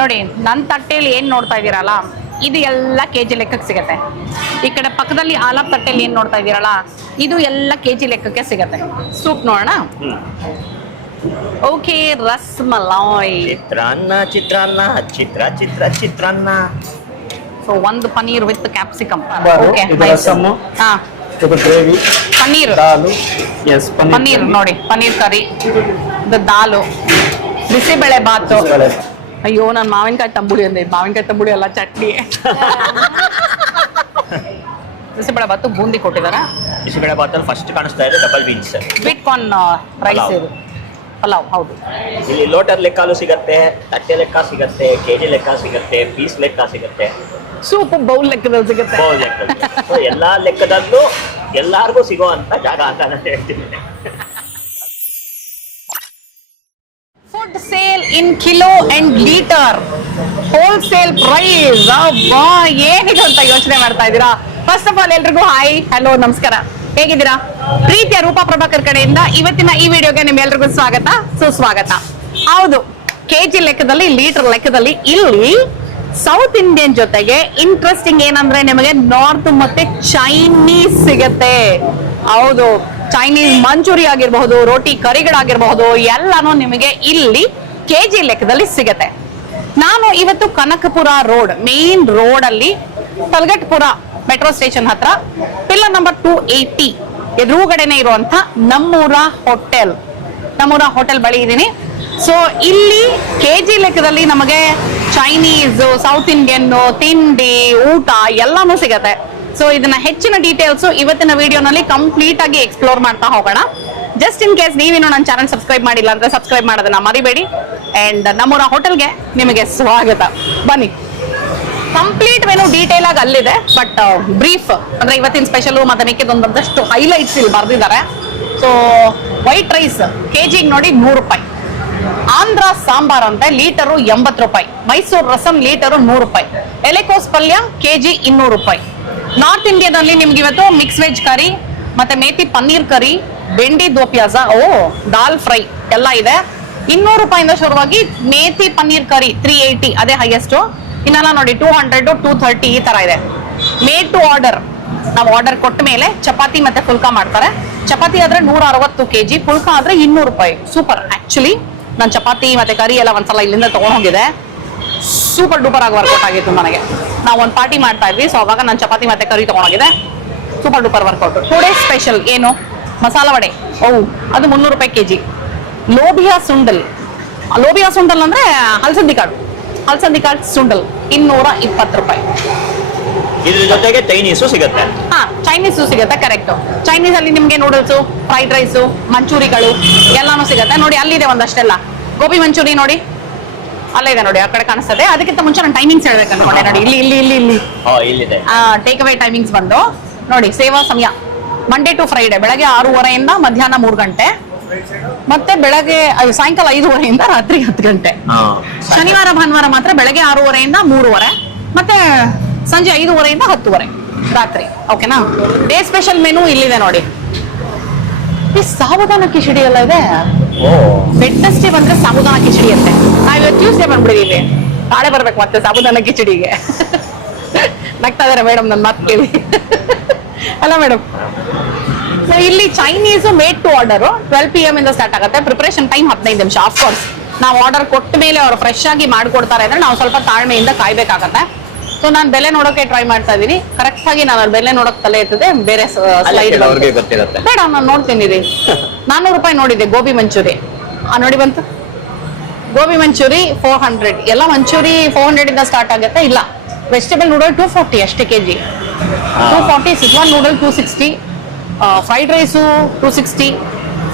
ನೋಡಿ ನನ್ನ ತಟ್ಟೆಯಲ್ಲಿ ಏನು ನೋಡ್ತಾ ಇದ್ದೀರಲ್ಲ ಇದು ಎಲ್ಲ ಕೆಜಿ ಲೆಕ್ಕಕ್ಕೆ ಸಿಗುತ್ತೆ. ಈ ಕಡೆ ಪಕ್ಕದಲ್ಲಿ ಆಲಾಪ್ ತಟ್ಟೆಯಲ್ಲಿ ಏನು ನೋಡ್ತಾ ಇದ್ದೀರಲ್ಲ ಇದು ಎಲ್ಲ ಕೆಜಿ ಲೆಕ್ಕಕ್ಕೆ ಸಿಗುತ್ತೆ. ಸೂಪ್ ನೋಡೋಣ. ಓಕೆ, ರಸ್ಮಲಾಯ್, ಚಿತ್ರಾನ್ನ ಚಿತ್ರಾನ್ನ ಚಿತ್ರ ಚಿತ್ರ ಚಿತ್ರಾನ್ನ. ಸೊ ಒಂದು ಪನೀರ್ ವಿತ್ ಕ್ಯಾಪ್ಸಿಕಮ್. ಓಕೆ, ಹಾ, ಗ್ರೇವಿ, ಪನ್ನೀರ್, ದಾಲು, ಪನ್ನೀರ್ ನೋಡಿ, ಪನ್ನೀರ್ ಕರಿ, ಇದು ದಾಲು, ಬಿಸಿಬೇಳೆ ಬಾತು. ಅಯ್ಯೋ, ನಾನು ಮಾವಿನಕಾಯಿ ತಂಬುಳಿ ಅಂದೆ. ಮಾವಿನಕಾಯಿ ತಂಬುಳಿ ಅಲ್ಲ, ಚಟ್ನಿ. ಬಿಸಿಬೇಳೆ ಬಾತು, ಬೂಂದಿ ಕೊಟ್ಟಿದ್ದಾರೆ. ಬಿಸಿಬೇಳೆ ಬಾತಲ್ಲಿ ಫಸ್ಟ್ ಕಾಣಿಸ್ತಾ ಇದೆ double beans, sweet corn rice, ಇದು ಪಲಾವ್. ಹೌದು, ಇಲ್ಲಿ ಲೋಟದ ಲೆಕ್ಕಲು ಸಿಗತ್ತೆ, ತಟ್ಟೆ ಲೆಕ್ಕ ಸಿಗತ್ತೆ, ಕೆಜಿ ಲೆಕ್ಕ ಸಿಗತ್ತೆ, ಪೀಸ್ ಲೆಕ್ಕ ಸಿಗತ್ತೆ, ಸೂಪ್ ಬೌಲ್ ಲೆಕ್ಕದಲ್ಲಿ ಸಿಗುತ್ತೆ. ಬೌಲ್ ಲೆಕ್ಕ. ಸೊ ಎಲ್ಲಾ ಲೆಕ್ಕದಲ್ಲೂ ಎಲ್ಲಾರ್ಗೂ ಸಿಗೋ ಅಂತ ಜಾಗ ಅಂತ ನಾನು ಹೇಳ್ತೀನಿ. Food sale in kilo and litre, wholesale price. ಅಬ್ಬಾ, ಏನಿದೆ ಅಂತ ಯೋಚನೆ ಮಾಡ್ತಾ ಇದ್ದೀರಾ? ಫಸ್ಟ್ ಆಫ್ ಆಲ್ ಎಲ್ರಿಗೂ ಹಾಯ್, ಹಲೋ, ನಮಸ್ಕಾರ. ಹೇಗಿದ್ದೀರಾ? ಪ್ರೀತಿಯ ರೂಪಾ ಪ್ರಭಾಕರ್ ಕಡೆಯಿಂದ ಇವತ್ತಿನ ಈ ವಿಡಿಯೋಗೆ ನಿಮ್ಗೆಲ್ರಿಗೂ ಸ್ವಾಗತ, ಸುಸ್ವಾಗತ. ಹೌದು, ಕೆಜಿ ಲೆಕ್ಕದಲ್ಲಿ, ಲೀಟರ್ ಲೆಕ್ಕದಲ್ಲಿ ಇಲ್ಲಿ ಸೌತ್ ಇಂಡಿಯನ್ ಜೊತೆಗೆ ಇಂಟ್ರೆಸ್ಟಿಂಗ್ ಏನಂದ್ರೆ ನಿಮಗೆ ನಾರ್ತ್ ಮತ್ತೆ ಚೈನೀಸ್ ಸಿಗತ್ತೆ. ಹೌದು, ಚೈನೀಸ್ ಮಂಚೂರಿ ಆಗಿರಬಹುದು, ರೋಟಿ ಕರಿಗಳಾಗಿರಬಹುದು, ಎಲ್ಲಾನು ನಿಮಗೆ ಇಲ್ಲಿ ಕೆಜಿ ಲೆಕ್ಕದಲ್ಲಿ ಸಿಗತ್ತೆ. ನಾನು ಇವತ್ತು ಕನಕಪುರ ರೋಡ್, ಮೇನ್ ರೋಡ್ ಅಲ್ಲಿ ತಲಗಟ್ಪುರ ಮೆಟ್ರೋ ಸ್ಟೇಷನ್ ಹತ್ರ ಪಿಲ್ಲರ್ ನಂಬರ್ 280 ಎದುರುಗಡೆನೆ ಇರುವಂತ ನಮ್ಮೂರ ಹೋಟೆಲ್ ಬಳಿ ಇದ್ದೀನಿ. ಸೊ ಇಲ್ಲಿ ಕೆಜಿ ಲೆಕ್ಕದಲ್ಲಿ ನಮಗೆ ಚೈನೀಸ್, ಸೌತ್ ಇಂಡಿಯನ್ ತಿಂಡಿ, ಊಟ ಎಲ್ಲಾನು ಸಿಗತ್ತೆ. ಸೊ ಇದನ್ನ ಹೆಚ್ಚಿನ ಡೀಟೇಲ್ಸ್ ಇವತ್ತಿನ ವಿಡಿಯೋನಲ್ಲಿ ಕಂಪ್ಲೀಟ್ ಆಗಿ ಎಕ್ಸ್ಪ್ಲೋರ್ ಮಾಡ್ತಾ ಹೋಗೋಣ. ಜಸ್ಟ್ ಇನ್ ಕೇಸ್ ನೀವೇನು ನನ್ನ ಚಾನಲ್ ಸಬ್ಸ್ಕ್ರೈಬ್ ಮಾಡಿಲ್ಲ ಅಂದ್ರೆ ಸಬ್ಸ್ಕ್ರೈಬ್ ಮಾಡೋದನ್ನ ಮರಿಬೇಡಿ. ಅಂಡ್ ನಮ್ಮೂರ ಹೋಟೆಲ್ಗೆ ನಿಮಗೆ ಸ್ವಾಗತ. ಬನ್ನಿ. ಕಂಪ್ಲೀಟ್ ಮೆನು ಡೀಟೇಲ್ ಆಗಿ ಅಲ್ಲಿದೆ, ಬಟ್ ಬ್ರೀಫ್ ಅಂದ್ರೆ ಇವತ್ತಿನ ಸ್ಪೆಷಲ್ ಮತ್ತೆ ಮಿಕ್ಕಿದೊಂದು ಒಂದಷ್ಟು ಹೈಲೈಟ್ಸ್ ಇಲ್ಲಿ ಬರ್ದಿದ್ದಾರೆ. ಸೊ ವೈಟ್ ರೈಸ್ ಕೆಜಿಗೆ ನೋಡಿ 100 ರೂಪಾಯಿ, ಆಂಧ್ರ ಸಾಂಬಾರ್ ಅಂತ ಲೀಟರು 80 ರೂಪಾಯಿ, ಮೈಸೂರು ರಸಂ ಲೀಟರು 100 ರೂಪಾಯಿ, ಎಲೆಕೋಸ್ ಪಲ್ಯ ಕೆಜಿ 200 ರೂಪಾಯಿ. ನಾರ್ತ್ ಇಂಡಿಯನ್ ಅಲ್ಲಿ ನಿಮ್ಗೆ ಇವತ್ತು ಮಿಕ್ಸ್ ವೆಜ್ ಕರಿ ಮತ್ತೆ ಮೇಥಿ ಪನ್ನೀರ್ ಕರಿ, ಬೆಂಡಿ ದೋ ಪ್ಯಾಜ, ದಾಲ್ ಫ್ರೈ ಎಲ್ಲ ಇದೆ. 200 ರೂಪಾಯಿಂದ ಶುರುವಾಗಿ ಮೇಥಿ ಪನ್ನೀರ್ ಕರಿ 380, ಅದೇ ಹೈಯೆಸ್ಟ್. ಇನ್ನೆಲ್ಲ ನೋಡಿ 200, 230 ಈ ತರ ಇದೆ. ಮೇಡ್ ಟು ಆರ್ಡರ್, ನಾವು ಆರ್ಡರ್ ಕೊಟ್ಟ ಮೇಲೆ ಚಪಾತಿ ಮತ್ತೆ ಫುಲ್ಕಾ ಮಾಡ್ತಾರೆ. ಚಪಾತಿ ಆದ್ರೆ 160 ಕೆಜಿ, ಫುಲ್ಕಾ ಆದ್ರೆ 200 ರೂಪಾಯಿ. ಸೂಪರ್. ಆಕ್ಚುಲಿ ನಾನು ಚಪಾತಿ ಮತ್ತೆ ಕರಿ ಎಲ್ಲ ಒಂದ್ಸಲ ಇಲ್ಲಿಂದ ತಗೊಂಡ್ ಹೋಗಿದ್ದೆ. ಸೂಪರ್ ಡೂಪರ್ ಆಗಿ ವರ್ಕೌಟ್ ಆಗಿತ್ತು ನನಗೆ. ನಾವು ಒಂದು ಪಾರ್ಟಿ ಮಾಡ್ತಾ ಇದ್ವಿ, ಸೊ ಅವಾಗ ನಾನು ಚಪಾತಿ ಮತ್ತೆ ಕರಿ ತಗೊಂಡೋಗಿದ್ದೆ. Super duper workout. Today special ಏನು? ಮಸಾಲ ವಡೆ, ಅದು 300 ರೂಪಾಯಿ ಕೆಜಿ. ಲೋಬಿಯಾ ಸುಂಡಲ್ ಅಂದ್ರೆ ಹಲಸಂದಿ ಕಾಳು ಸುಂಡಲ್ 220 ರೂಪಾಯಿ. ಇದ್ರ ಜೊತೆಗೆ ಚೈನೀಸು ಸಿಗುತ್ತೆ. ಚೈನೀಸು ಸಿಗುತ್ತೆ, ಕರೆಕ್ಟ್. ಚೈನೀಸ್ ಅಲ್ಲಿ ನಿಮ್ಗೆ ನೂಡಲ್ಸು, ಫ್ರೈಡ್ ರೈಸು, ಮಂಚೂರಿಗಳು ಎಲ್ಲಾನು ಸಿಗುತ್ತೆ. ನೋಡಿ ಅಲ್ಲಿದೆ ಒಂದಷ್ಟೆಲ್ಲ. ಗೋಬಿ ಮಂಚೂರಿ ನೋಡಿ ಅಲ್ಲೇ ಇದೆ, ನೋಡಿ ಆ ಕಡೆ ಕಾಣಿಸ್ತದೆ. ಅದಕ್ಕಿಂತ ಮುಂಚೆ ನಾನು ಟೈಮಿಂಗ್ಸ್ ಹೇಳ್ಬೇಕು ಅನ್ಕೊಂಡೆ. ನೋಡಿ ಇಲ್ಲಿದೆ ಟೇಕ್ ಅವೇ ಟೈಮಿಂಗ್ಸ್ ಬಂದು ನೋಡಿ. ಸೇವಾ ಸಮಯ ಮಂಡೇ ಟು ಫ್ರೈಡೆ ಬೆಳಗ್ಗೆ 6:30 ಮಧ್ಯಾಹ್ನ 3 ಗಂಟೆ, ಮತ್ತೆ ಬೆಳಗ್ಗೆ ಸಾಯಂಕಾಲ 5:30 ರಾತ್ರಿ 10 ಗಂಟೆ. ಶನಿವಾರ ಭಾನುವಾರ ಮಾತ್ರ ಬೆಳಗ್ಗೆ 6:30 3:30, ಮತ್ತೆ ಸಂಜೆ 5:30 10:30 ರಾತ್ರಿ. ಓಕೆನಾ? ಡೇ ಸ್ಪೆಷಲ್ ಮೆನು ಇಲ್ಲಿದೆ ನೋಡಿ. ಈ ಸಾಬುದಾನ ಕಿಚಡಿ ಎಲ್ಲ ಇದೆ. ಬೆಟ್ಟಷ್ಟೇ ಬಂದ್ರೆ ಸಾಬುದಾನ ಕಿಚಡಿ ಅಂತೆ. ನಾವ್ ಟ್ಯೂಸ್ಡೇ ಬಂದ್ಬಿಡಿದೀವಿ, ನಾಳೆ ಬರ್ಬೇಕು ಮತ್ತೆ ಸಾಬುದಾನ ಕಿಚಡಿಗೆ. ನಗ್ತಾ ಇದಾರೆ ಮೇಡಮ್ ನನ್ನ ಮಾತು ಕೇಳಿ. ಅಲ್ಲ ಮೇಡಮ್, ಇಲ್ಲಿ Chinese made to order 12 PM ಇಂದ ಸ್ಟಾರ್ಟ್ ಆಗುತ್ತೆ. ಪ್ರಿಪರೇಷನ್ ಟೈಮ್ 15 ನಿಮಿಷ. ಆಫ್ಕೋರ್ಸ್ ನಾವು ಆರ್ಡರ್ ಕೊಟ್ಟ ಮೇಲೆ ಅವರು ಫ್ರೆಶ್ ಆಗಿ ಮಾಡ್ಕೊಡ್ತಾರೆ ಅಂದ್ರೆ ನಾವು ಸ್ವಲ್ಪ ತಾಳ್ಮೆಯಿಂದ ಕಾಯ್ಬೇಕಾಗತ್ತೆ. ಸೊ ನಾನು ಬೆಲೆ ನೋಡೋಕೆ ಟ್ರೈ ಮಾಡ್ತಾ ಇದೀನಿ. ಕರೆಕ್ಟ್ ಆಗಿ ನಾನು ಬೆಲೆ ನೋಡೋಕೆ ತಲೆ ಇರ್ತದೆ. ಬೇರೆ ಸ್ಲೈಡ್ ಬೇಡ, ನಾನು ನೋಡ್ತೀನಿ. 400 ರೂಪಾಯಿ ನೋಡಿದೆ ಗೋಬಿ ಮಂಚೂರಿ. ನೋಡಿ ಬಂತು ಗೋಬಿ ಮಂಚೂರಿ 400. ಎಲ್ಲ ಮಂಚೂರಿ 400 ಇಂದ ಸ್ಟಾರ್ಟ್ ಆಗುತ್ತೆ. ಇಲ್ಲ, ವೆಜಿಟೇಬಲ್ ನೂಡಲ್ 240 ಅಷ್ಟೇ KG. 240, Schezwan noodle 260, fried rice 260,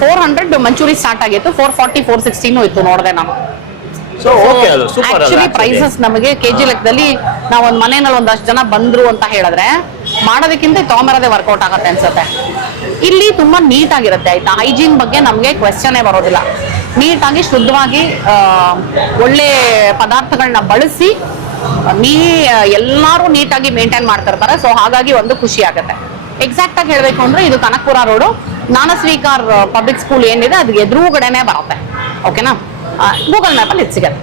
400 manchurian start ಆಗಿತ್ತು. 440, 460 ಇತ್ತು ನೋಡಿದೆ ನಾನು. ಆಕ್ಚುಲಿ ಪ್ರೈಸಸ್ ನಮಗೆ ಕೆಜಿ ಲೆಕ್ಕದಲ್ಲಿ ನಾವು ಒಂದು ಮನೆಯಲ್ಲಿ ಒಂದಷ್ಟು ಜನ ಬಂದ್ರು ಅಂತ ಹೇಳಿದ್ರೆ ಮಾಡೋದಕ್ಕಿಂತ ತಗೊಂಬರೋದೇ ವರ್ಕೌಟ್ ಆಗತ್ತೆ ಅನ್ಸುತ್ತೆ. ಇಲ್ಲಿ ತುಂಬಾ ನೀಟ್ ಆಗಿರುತ್ತೆ, ಆಯ್ತಾ? ಹೈಜೀನ್ ಬಗ್ಗೆ ನಮ್ಗೆ ಕ್ವೆಶ್ಚನ್ ಬರೋದಿಲ್ಲ. ನೀಟಾಗಿ ಶುದ್ಧವಾಗಿ ಒಳ್ಳೆ ಪದಾರ್ಥಗಳನ್ನ ಬಳಸಿ ಎಲ್ಲಾರು ನೀಟಾಗಿ ಮೇಂಟೈನ್ ಮಾಡ್ತಿರ್ತಾರೆ. ಸೊ ಹಾಗಾಗಿ ಒಂದು ಖುಷಿ ಆಗುತ್ತೆ. ಎಕ್ಸಾಕ್ಟ್ ಆಗಿ ಹೇಳ್ಬೇಕು ಅಂದ್ರೆ ಇದು ಕನಕಪುರ ರೋಡು ಜ್ಞಾನ ಸ್ವೀಕಾರ್ ಪಬ್ಲಿಕ್ ಸ್ಕೂಲ್ ಏನಿದೆ ಅದು ಎದುರುಗಡೆನೆ ಬರುತ್ತೆ. ಓಕೆನಾ? ಗೂಗಲ್ ಮ್ಯಾಪಲ್ಲಿ ಇದು ಸಿಗುತ್ತೆ.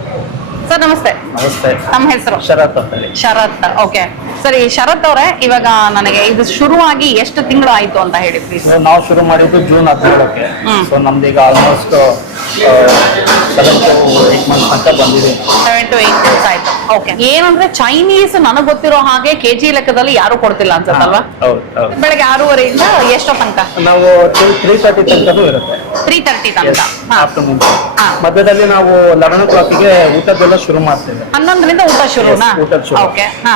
ಸರ್ ನಮಸ್ತೆ. ನಮಸ್ತೆ. ತಮ್ಮ ಹೆಸರು? ಶರತ್ ಅಂತ ಹೇಳಿ. ಶರತ್. ಓಕೆ, ಸರಿ ಶರತ್ ಅವರೇ, ಇವಾಗ ನನಗೆ ಇದು ಶುರುವಾಗಿ ಎಷ್ಟು ತಿಂಗಳು ಆಯ್ತು ಅಂತ ಹೇಳಿ ಪ್ಲೀಸ್. ನಾವು ಶುರು ಮಾಡಿದ್ದು ಜೂನ್ 17ಕ್ಕೆ. ಸೊ ನಮ್ದೀಗ ಆಲ್ಮೋಸ್ಟ್ 7 to 8 months ಅಂತ ಬಂದಿದೆ. 7 to 8 months ಆಯ್ತು. ಓಕೆ, ಏನಂದ್ರೆ ಚೈನೀಸ್ ನನಗೆ ಗೊತ್ತಿರೋ ಹಾಗೆ ಕೆಜಿ ಲೆಕ್ಕದಲ್ಲಿ ಯಾರು ಕೊಡ್ತಿಲ್ಲ ಅನ್ಸುತ್ತಲ್ವಾ? ಹೌದು ಹೌದು. ಬೆಳಗ್ಗೆ 6:30 ಎಷ್ಟೋ ತನಕ? ನಾವು 3:30 ತನಕನೂ ಇರುತ್ತೆ. 3:30 ತನಕ. ಆಫ್ಟರ್ನೂನ್. ಹಾ. ಮಧ್ಯದಲ್ಲಿ ನಾವು 11 o'clockಗೆ ಊಟದ್ದೆಲ್ಲ ಶುರು ಮಾಡ್ತೇವೆ. 11ರಿಂದ ಊಟ ಶುರುನಾ? Yes, ಊಟದ ಶುರು. ಓಕೆ. ಹಾ,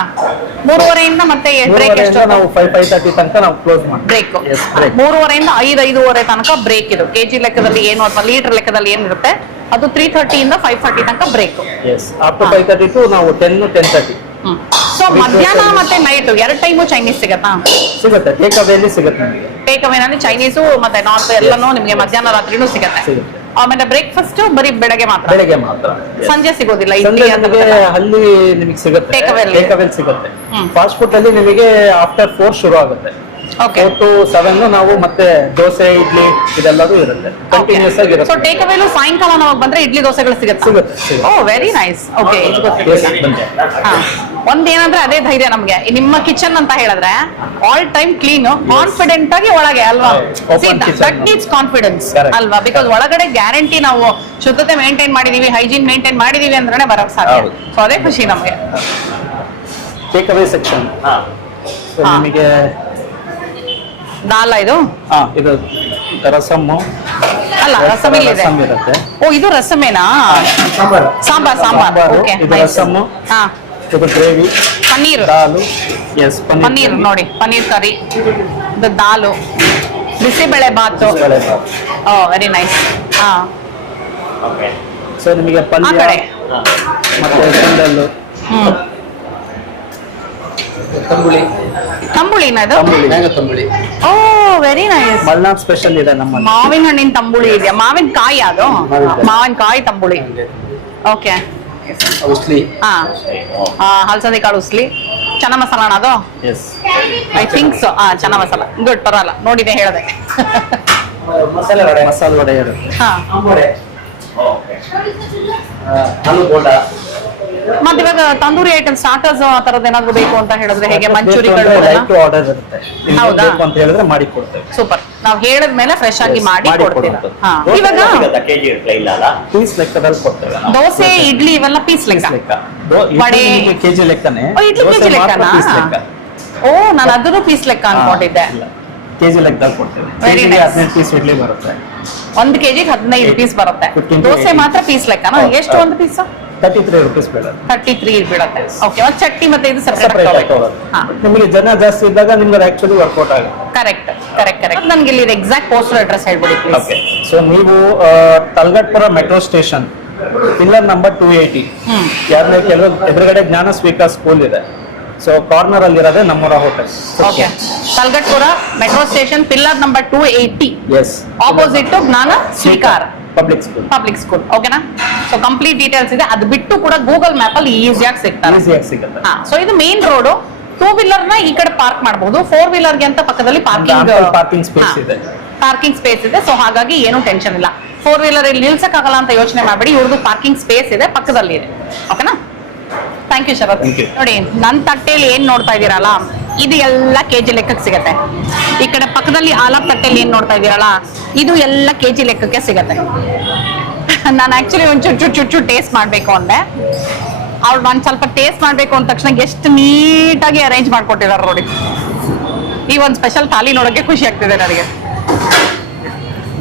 3:30 ಮತ್ತೆ ಬ್ರೇಕ್ ಎಷ್ಟು? ನಾವು 5:30 ತನಕ ನಾವು ಕ್ಲೋಸ್ ಮಾಡ್ತೀವಿ. ಬ್ರೇಕ್. Yes, break. 3:30 5:30 ತನಕ ಬ್ರೇಕ್. ಇದು ಕೆಜಿ ಲೆಕ್ಕದಲ್ಲಿ ಏನು ಅಥವಾ ಲೀಟರ್ ಲೆಕ್ಕದಲ್ಲಿ ಏನಿರುತ್ತೆ ಅದು 3:30 5:30 ತನಕ ಬ್ರೇಕ್. Yes, after 5:30 to ನಾವು 10:30. ಸೊ ಮಧ್ಯಾಹ್ನ ಮತ್ತೆ ನೈಟ್ 2 ಟೈಮು ಚೈನೀಸ್ ಸಿಗತ್ತಾ? ಸಿಗುತ್ತೆ, ಟೇಕ್ ಅವೇಲಿ ಸಿಗುತ್ತೆ ನಿಮಗೆ. ಟೇಕ್ ಅವೇನಲ್ಲಿ ಚೈನೀಸು ಮತ್ತೆ ನಾರ್ತ್ ಎಲ್ಲಾನು ನಿಮಗೆ ಮಧ್ಯಾಹ್ನ ರಾತ್ರಿನೂ ಸಿಗತ್ತೆ. ಸಿಗುತ್ತೆ. ಆಮೇಲೆ ಬ್ರೇಕ್ಫಾಸ್ಟ್ ಬರೀ ಬೆಳಗ್ಗೆ ಮಾತ್ರ? ಬೆಳಗ್ಗೆ ಮಾತ್ರ. ಸಂಜೆ ಸಿಗೋದಿಲ್ಲ? ಸಂಜೆ ಇಡ್ಲಿ ನಿಮಗೆ ಅಲ್ಲಿ ನಿಮಗೆ ಸಿಗುತ್ತೆ, Take away ಅಲ್ಲಿ. ಟೇಕ್ ಅವೇಲ್ ಸಿಗುತ್ತೆ. ಹ್ಮ್. ಫಾಸ್ಟ್ ಫುಡ್ ಅಲ್ಲಿ ನಿಮಗೆ ಆಫ್ಟರ್ 4 ಶುರು ಆಗುತ್ತೆ. ಓಕೆ. 4 to 7 ನಾವು ಮತ್ತೆ ದೋಸೆ ಇಡ್ಲಿ ಇದೆಲ್ಲದೂ ಇರುತ್ತೆ, ಕಂಟಿನ್ಯೂಸ್ ಆಗಿ ಸೊ ಇರುತ್ತೆ. ಟೇಕ್ ಅವೇಲು ಸಾಯಂಕಾಲ ನಾವು ಬಂದ್ರೆ ಇಡ್ಲಿ ದೋಸೆಗಳು ಸಿಗುತ್ತೆ? ಸಿಗುತ್ತೆ. ಓ ವೆರಿ ನೈಸ್. ಓಕೆ, ಇದು Yes, ಬನ್ನಿ. ಒಂದೇನಂದ್ರೆ ಅದೇ ಧೈರ್ಯ ನಮ್ಗೆ. ನಿಮ್ಮ ಕಿಚನ್ ಅಂತ ಹೇಳಿದ್ರೆ ಆಲ್ ಟೈಮ್ ಕ್ಲೀನ್, ಕಾನ್ಫಿಡೆಂಟ್ ಆಗಿ ಒಳಗೆ ಅಲ್ವಾ? Open kitchen. That needs confidence Correct. ಅಲ್ವಾ? ಬಿಕಾಸ್ ಒಳಗಡೆ ಗ್ಯಾರಂಟಿ ನಾವು ಶುದ್ಧತೆ ಮೇಂಟೈನ್ ಮಾಡಿದೀವಿ, ಹೈಜೀನ್ ಮೇಂಟೈನ್ ಮಾಡಿದೀವಿ ಅಂದ್ರೆ ಬರಕ್ ಸಾಧ್ಯ. ಹೌದು. ಸೊ ಅದೇ ಖುಷಿ ನಮ್ಗೆ. Take away section. ಹಾ. ನಿಮಗೆ ದಾಲ ಇದು? ಇದು ರಸಮ್ಮು. ಅಲ್ಲ, ರಸಮ್ ಇಲ್ಲಿದೆ. ರಸಮ್ ಇರುತ್ತೆ. ಓ, ಇದು ರಸಮೇನಾ? ಸಾಂಬಾರು. ಸಾಂಬಾರ್. ಸಾಂಬಾರು. ಓಕೆ, ಇದು ರಸಮ್ಮು. ಹಾ, ಇದು ಗ್ರೇವಿ. ಪನ್ನೀರ್. ದಾಲು. ಎಸ್, ಪನ್ನೀರ್ ನೋಡಿ, ಪನ್ನೀರ್ ಕರಿ. ಇದು ದಾಲು, ಬಿಸಿಬೇಳೆ ಬಾತು. ಓ ವೆರಿ ನೈಸ್. ಹಾ, ಓಕೆ. ಸೊ ನಿಮಗೆ ಆ ಪಲ್ಯ ಕಡೆ. ಹಾ. ಮತ್ತೆ ಸುಂಡಲ್ಲು. ಹ್ಮ್. ತಂಬುಳಿ. ತಂಬುಳಿನ ಇದು? ತಂಬುಳಿ. ಓ ವೆರಿ ನೈಸ್. ಮಲ್ನಾಡ್ ಸ್ಪೆಷಲ್ ಇದೆ ನಮ್ಮಲ್ಲಿ. ಮಾವಿನ ಹಣ್ಣಿನ ತಂಬುಳಿ ಇದೆಯಾ? ಮಾವಿನಕಾಯಿ ಅದು? ಮಾವಿನಕಾಯಿ ತಂಬುಳಿ. ಓಕೆ. ಉಸ್ಲಿ. ಹಾ, ಹಲಸಂದಿ ಕಾಳು ಉಸ್ಲಿ. ಚೆನ್ನ ಮಸಾಲ ಅದು? ಎಸ್. I think so. ಚೆನ್ನ ಮಸಾಲ. ಗುಡ್, ಪರವಾಗಿಲ್ಲ, ನೋಡಿದೆ ಹೇಳಿದೆ. ಮಸಾಲೆ ವಡೆ ಇರುತ್ತೆ. ಹಾ, ಓಕೆ. ಆಲೂ ಬೋಂಡ. ಮತ್ತೆ ಇವಾಗ ತಂದೂರಿ ಐಟಮ್ ಸ್ಟಾರ್ಟರ್ಸ್ ಆ ತರದ್ ಏನಾದ್ರು ಬೇಕು ಅಂತ ಹೇಳಿದ್ರೆ ಹೇಗೆ? ಮಂಚೂರಿಗಳು? ಲೈಟ್ ಆರ್ಡರ್ ಇರುತ್ತೆ. ನಿಮ್ಗೆ ಹೌದಾ? ಬೇಕು ಅಂತ ಹೇಳಿದ್ರೆ ಮಾಡಿ ಕೊಡ್ತೇವೆ. ಸೂಪರ್. ನಾವು ಹೇಳಿದ್ಮೇಲೆ ಫ್ರೆಶ್ ಆಗಿ Yes, ಮಾಡಿ ಮಾಡಿ ಕೊಡ್ತೀರಾ? ಕೊಡ್ಬೋದು. ಹಾ. ದೋಸೆ ಇವಾಗ ಸಿಗುತ್ತಾ? ಕೆಜಿ ಇರ್ತಲ್ಲ ಇಲ್ಲ ಅಲ್ಲ? ಪೀಸ್ ಲೆಕ್ಕದಲ್ಲಿ ಕೊಡ್ತೇವೆ ನಾವು. ದೋಸೆ ಇಡ್ಲಿ ಇವೆಲ್ಲ ಪೀಸ್ ಲೆಕ್ಕ? ವಡೆ? ಕೆಜಿ ಲೆಕ್ಕನೇ. ಓ, ಇಡ್ಲಿ ದೋಸೆ ಕೆಜಿ ಮಾತ್ರ ಲೆಕ್ಕನಾ? piece ಲೆಕ್ಕ. ಓ, ನಾನು ಅದನ್ನು ಪೀಸ್ ಲೆಕ್ಕ ಅನ್ಕೊಂಡಿದ್ದೆ. ಕೆಜಿ ಲೆಕ್ಕದಲ್ಲಿ ಕೊಡ್ತೇವೆ. Very ಕೆಜಿಗೆ nice. 15 ಪೀಸ್ ಇಡ್ಲಿ ಬರುತ್ತೆ. 1 ಕೆಜಿಗೆ 15 ಪೀಸ್ ಬರುತ್ತೆ. 15 to ದೋಸೆ 18. ಮಾತ್ರ ಪೀಸ್ ಲೆಕ್ಕನಾ? ಹೌದು. ಎಷ್ಟು ಒಂದು ಪೀಸ್? 33 rupees ಬೀಳುತ್ತೆ. 33 ಬೀಳುತ್ತೆ. ಓಕೆ, ಒಂದು ಚಟ್ನಿ ಮತ್ತೆ ಇದು ಸೆಪರೇಟ್ ಸೆಪರೇಟ್. ತಗೊಳ್ಳೋದು. ಹಾ, ನಿಮಗೆ ಜನ ಜಾಸ್ತಿ ಇದ್ದಾಗ ನಿಮ್ಗೆ ಆಕ್ಚುಲಿ ವರ್ಕೌಟ್ ಆಗುತ್ತೆ. ಕರೆಕ್ಟ್. ನನ್ಗೆ ಇಲ್ಲಿ ಎಕ್ಸಾಕ್ಟ್ ಪೋಸ್ಟರ್ ಅಡ್ರೆಸ್ ಹೇಳ್ಬಿಡಿ ಪ್ಲೀಸ್. ಓಕೆ. ಸೊ ನೀವು ತಲ್ಗಟ್ಪುರ ಮೆಟ್ರೋ ಸ್ಟೇಷನ್ ಪಿಲ್ಲರ್ ನಂಬರ್ 280. ಯಾರನ್ನ ಕೆಲವು ಎದುರುಗಡೆ ಜ್ಞಾನ ಸ್ವೀಕಾರ ಸ್ಕೂಲ್ ಇದೆ. ಸೊ ಕಾರ್ನರ್ ಅಲ್ಲಿ ಇರೋದೇ ನಮ್ಮೂರ hotel. Okay, Thalaghattapura metro station pillar number 280, yes, opposite Jnana Sweekara public school. ಓಕೆನಾ? ಸೊ ಕಂಪ್ಲೀಟ್ ಡೀಟೇಲ್ಸ್ ಇದೆ. ಅದು ಬಿಟ್ಟು ಕೂಡ ಗೂಗಲ್ ಮ್ಯಾಪ್ ಅಲ್ಲಿ ಈಸಿಯಾಗಿ ಸಿಗ್ತಾರೆ. ಈಸಿಯಾಗಿ ಸಿಗುತ್ತೆ. ಹಾ, ಸೊ ಇದು ಮೇನ್ ರೋಡ್. 2 ವೀಲರ್ ನ ಈ ಕಡೆ ಪಾರ್ಕ್ ಮಾಡಬಹುದು, 4 ವೀಲರ್ ಗೆ ಅಂತ ಪಕ್ಕದಲ್ಲಿ ಪಾರ್ಕಿಂಗ್ ಸ್ಪೇಸ್ ಇದೆ. ಪಾರ್ಕಿಂಗ್ ಸ್ಪೇಸ್ ಇದೆ. ಸೊ ಹಾಗಾಗಿ ಏನು ಟೆನ್ಷನ್ ಇಲ್ಲ. 4 ವೀಲರ್ ಇಲ್ಲಿ ನಿಲ್ಸಕ್ಕಾಗಲ್ಲ ಅಂತ ಯೋಚನೆ ಮಾಡಬೇಡಿ. ಇವ್ರದ್ದು ಪಾರ್ಕಿಂಗ್ ಸ್ಪೇಸ್ ಇದೆ, ಪಕ್ಕದಲ್ಲಿ ಇದೆ. ಓಕೆನಾ? Thank you Sharath. Thank you. ನೋಡಿ, ನನ್ನ ತಟ್ಟೆಯಲ್ಲಿ ಏನ್ ನೋಡ್ತಾ ಇದ್ದೀರಲ್ಲ, ಇದು ಎಲ್ಲ ಕೆಜಿ ಲೆಕ್ಕಕ್ಕೆ ಸಿಗತ್ತೆ. ಈ ಕಡೆ ಪಕ್ಕದಲ್ಲಿ ಆಲಾಪ್ ತಟ್ಟೆಯಲ್ಲಿ ಏನ್ ನೋಡ್ತಾ ಇದ್ದೀರಲ್ಲ, ಇದು ಎಲ್ಲ ಕೆಜಿ ಲೆಕ್ಕಕ್ಕೆ ಸಿಗತ್ತೆ. ನಾನು ಆಕ್ಚುಲಿ ಒಂಚೂರು ಚುಚ್ಚು ಟೇಸ್ಟ್ ಮಾಡ್ಬೇಕು ಅಂದೆ. ಅವ್ಳು ಒಂದ್ ಸ್ವಲ್ಪ ಟೇಸ್ಟ್ ಮಾಡ್ಬೇಕು ಅಂದ ತಕ್ಷಣ ಎಷ್ಟು ನೀಟಾಗಿ ಅರೇಂಜ್ ಮಾಡ್ಕೊಟ್ಟಿದ್ದಾರೆ ನೋಡಿ. ಈ ಒಂದು ಸ್ಪೆಷಲ್ ಥಾಲಿ ನೋಡೋಕೆ ಖುಷಿ ಆಗ್ತಿದೆ ನನಗೆ.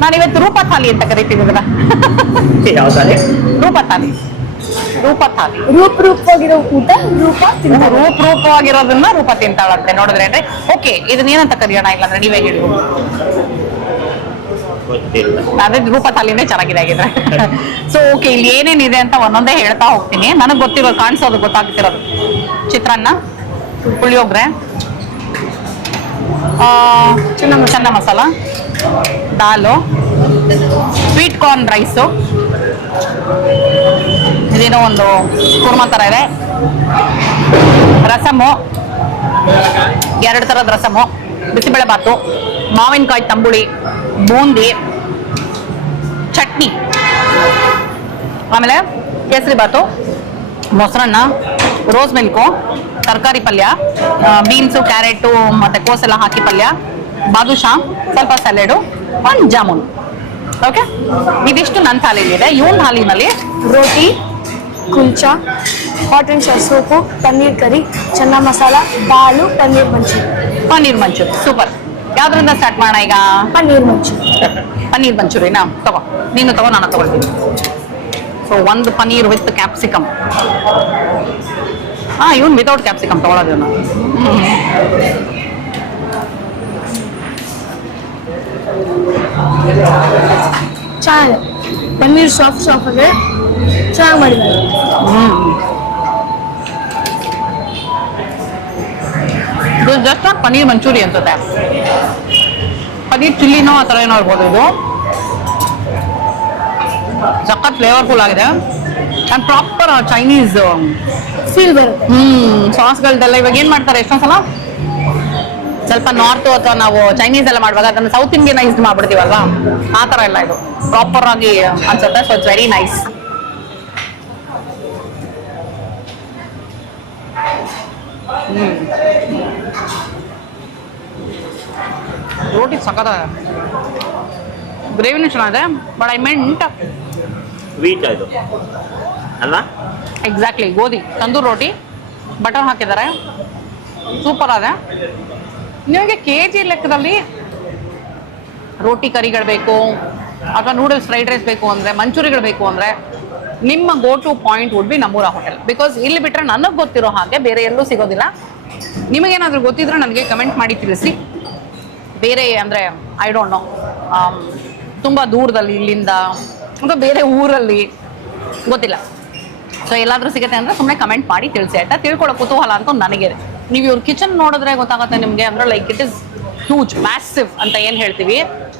ನಾನು ಇವತ್ತು ರೂಪ ಥಾಲಿ ಅಂತ ಕರಿತಿದ್ದೀರ. ಯಾವ್ದಾರೆ? ರೂಪ ಥಾಲಿ. ರೂಪವಾಗಿರೋ ಊಟ ರೂಪ ರೂಪವಾಗಿರೋದನ್ನ ರೂಪ ತಿಂತಾಳಂತೆ. ನೋಡಿದ್ರೇನ್ರಿ? ಓಕೆ, ಇದನ್ನ ಏನಂತ ಕರಿಯೋಣ? ಇಲ್ಲಾಂದ್ರೆ ನೀವೇ ಹೇಳಿ. ಗೊತ್ತಿಲ್ಲ. ಅದೇ ರೂಪ ಥಾಲಿನೇ ಚೆನ್ನಾಗಿದೆ ಆಗಿದ್ರೆ. ಸೊ ಓಕೆ, ಇಲ್ಲಿ ಏನೇನಿದೆ ಅಂತ ಒಂದೊಂದೇ ಹೇಳ್ತಾ ಹೋಗ್ತೀನಿ. ನನಗೆ ಗೊತ್ತಿರೋ ಕಾಣಿಸೋದು ಗೊತ್ತಾಗ್ತಿರೋದು: ಚಿತ್ರಾನ್ನ, ಪುಳಿಯೋಗರೆ, ಚೆನ್ನ ಮಸಾಲ, ದಾಲು, ಸ್ವೀಟ್ ಕಾರ್ನ್ ರೈಸು, ಇದೇನೋ ಒಂದು ಕುರ್ಮಾ ಥರ ಇದೆ, ರಸಮು, 2 ಥರದ ರಸಮು, ಬಿಸಿಬೇಳೆ ಬಾತು, ಮಾವಿನಕಾಯಿ ತಂಬುಳಿ, ಬೂಂದಿ, ಚಟ್ನಿ, ಆಮೇಲೆ ಕೇಸರಿ ಬಾತು, ಮೊಸರನ್ನ, ರೋಸ್ ಮಿಲ್ಕು, ತರಕಾರಿ ಪಲ್ಯ, ಬೀನ್ಸು, ಕ್ಯಾರೆಟು ಮತ್ತೆ ಕೋಸೆಲ್ಲ ಹಾಕಿ ಪಲ್ಯ, ಬಾದುಷಾ, ಸ್ವಲ್ಪ ಸಲಾಡು, ಒಂದು ಜಾಮೂನ್. ಓಕೆ, ಇದಿಷ್ಟು ನನ್ನ ಥಾಲಿಲಿದೆ. ಇವನ್ ಥಾಲಿನಲ್ಲಿ रोटी कुलचा हॉट एंड सूपು पनीर करी चना मसाला दाल पनीर मंचूरी ಪನ್ನೀರ್ ಮಂಚೂರಿ. ಸೂಪರ್. ಯಾವ್ದ್ರಿಂದ ಸ್ಟಾರ್ಟ್ ಮಾಡೋಣ ಈಗ? पनीर मंचूरी ಪನ್ನೀರ್ ಮಂಚೂರಿನಾ? ತಗೋ, ನೀನು ತಗೋ, ನಾನು ತಗೊಳ್ತೀನಿ. ಸೊ ಒಂದು paneer with capsicum. Even without capsicum ತಗೊಳ್ಳೋದು ಇವನು. ಚೆನ್ನಾಗಿದೆ. ಪನ್ನೀರ್ ಸಾಫ್ಟ್ ಇದೆ, ಚೆನ್ನಾಗಿ ಮಾಡಿದ್ದಾರೆ. ಇದು ಜಸ್ಟ್ ನಾಟ್ ಪನ್ನೀರ್ ಮಂಚೂರಿ ಅನ್ಸುತ್ತೆ. ಪನ್ನೀರ್ ಚಿಲ್ಲಿನೋ ಆ ಥರ ಏನೋ ಇರ್ಬೋದು. ಇದು ಸಖತ್ ಫ್ಲೇವರ್ಫುಲ್ ಆಗಿದೆ ಆ್ಯಂಡ್ ಪ್ರಾಪರ್ ಚೈನೀಸ್ ಫೀಲ್ ಬರುತ್ತೆ. ಸಾಸ್ಗಳದೆಲ್ಲ ಇವಾಗ ಏನು ಮಾಡ್ತಾರೆ ಎಷ್ಟೊಂದು ಸಲ ಸ್ವಲ್ಪ ನಾರ್ತ್ ಅಥವಾ ನಾವು ಚೈನೀಸ್ ಎಲ್ಲ ಮಾಡುವಾಗ ಅದನ್ನು ಸೌತ್ ಇಂಡಿಯನೈಸ್ಡ್ ಮಾಡ್ಬಿಡ್ತೀವಲ್ವಾ, ಆ ಥರ ಎಲ್ಲ ಇದು ಪ್ರಾಪರ್ ಆಗಿ ಅನ್ಸುತ್ತೆ. So it's very nice. ರೋಟಿ ಸಖತ್ ಗ್ರೇವಿನೂ ಚೆನ್ನಾಗಿದೆ. ಬಟ್ ಐ ಮೆಂಟ್ ವೀಟ್ ಇದು ಅಲ್ವಾ? ಎಕ್ಸಾಕ್ಟ್ಲಿ, ಗೋಧಿ ತಂದೂರ್ ರೋಟಿ, ಬಟರ್ ಹಾಕಿದ್ದಾರೆ, ಸೂಪರ್ ಆದ. ನಿಮಗೆ ಕೆ ಜಿ ಲೆಕ್ಕದಲ್ಲಿ ರೋಟಿ ಕರಿಗಳು ಬೇಕು ಅಥವಾ ನೂಡಲ್ಸ್ ಫ್ರೈಡ್ ರೈಸ್ ಬೇಕು ಅಂದರೆ, ಮಂಚೂರಿಗಳು ಬೇಕು ಅಂದರೆ ನಿಮ್ಮ go to point would be ನಮ್ಮೂರ ಹೋಟೆಲ್. ಬಿಕಾಸ್ ಇಲ್ಲಿ ಬಿಟ್ಟರೆ ನನಗೆ ಗೊತ್ತಿರೋ ಹಾಗೆ ಬೇರೆ ಎಲ್ಲೂ ಸಿಗೋದಿಲ್ಲ. ನಿಮಗೇನಾದರೂ ಗೊತ್ತಿದ್ರೆ ನನಗೆ ಕಮೆಂಟ್ ಮಾಡಿ ತಿಳಿಸಿ. ಬೇರೆ ಅಂದರೆ ಐ ಡೋಂಟ್ ನೋ, ತುಂಬ ದೂರದಲ್ಲಿ ಇಲ್ಲಿಂದ ಅಥವಾ ಬೇರೆ ಊರಲ್ಲಿ ಗೊತ್ತಿಲ್ಲ. ಸೊ ಎಲ್ಲಾದರೂ ಸಿಗುತ್ತೆ ಅಂದರೆ ಸುಮ್ಮನೆ ಕಮೆಂಟ್ ಮಾಡಿ ತಿಳಿಸಿ ಆಯ್ತಾ? ತಿಳ್ಕೊಳ್ಳೋ ಕುತೂಹಲ ಅಂತ ನನಗೆ. ನೀವು ಇವ್ರ ಕಿಚನ್ ನೋಡಿದ್ರೆ ಗೊತ್ತಾಗುತ್ತೆ ನಿಮಗೆ. ಅಂದರೆ like it is huge, massive ಅಂತ ಏನು ಹೇಳ್ತೀವಿ.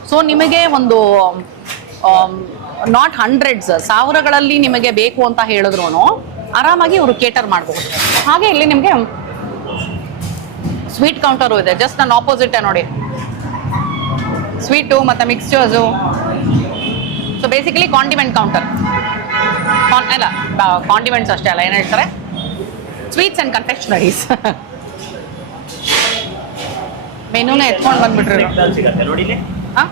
ಸೊ ನಿಮಗೆ ಒಂದು ನಾಟ್ ಹಂಡ್ರೆಡ್ಸ್, ಸಾವಿರಗಳಲ್ಲಿ ನಿಮಗೆ ಬೇಕು ಅಂತ ಹೇಳಿದ್ರು ಆರಾಮಾಗಿ ಇವರು ಕೇಟರ್ ಮಾಡಬಹುದು. ಹಾಗೆ ಇಲ್ಲಿ ನಿಮಗೆ ಸ್ವೀಟ್ ಕೌಂಟರು ಇದೆ, ಜಸ್ಟ್ ನನ್ನ ಆಪೋಸಿಟೇ ನೋಡಿ. ಸ್ವೀಟು ಮತ್ತು mixtures. So basically condiment counter. ಅಲ್ಲ, ಕಾಂಡಿಮೆಂಟ್ಸ್ ಅಷ್ಟೇ ಅಲ್ಲ, ಏನು ಹೇಳ್ತಾರೆ, ಸ್ವೀಟ್ಸ್ ಆ್ಯಂಡ್ ಕನ್ಫೆಕ್ಷನರೀಸ್. ಮೆನುನ ಎತ್ಕೊಂಡು ಬಂದ್ಬಿಟ್ರಿ. ಸಿಗತ್ತೆ ನೋಡಿ ಇಲ್ಲಿ. ಹಾಂ,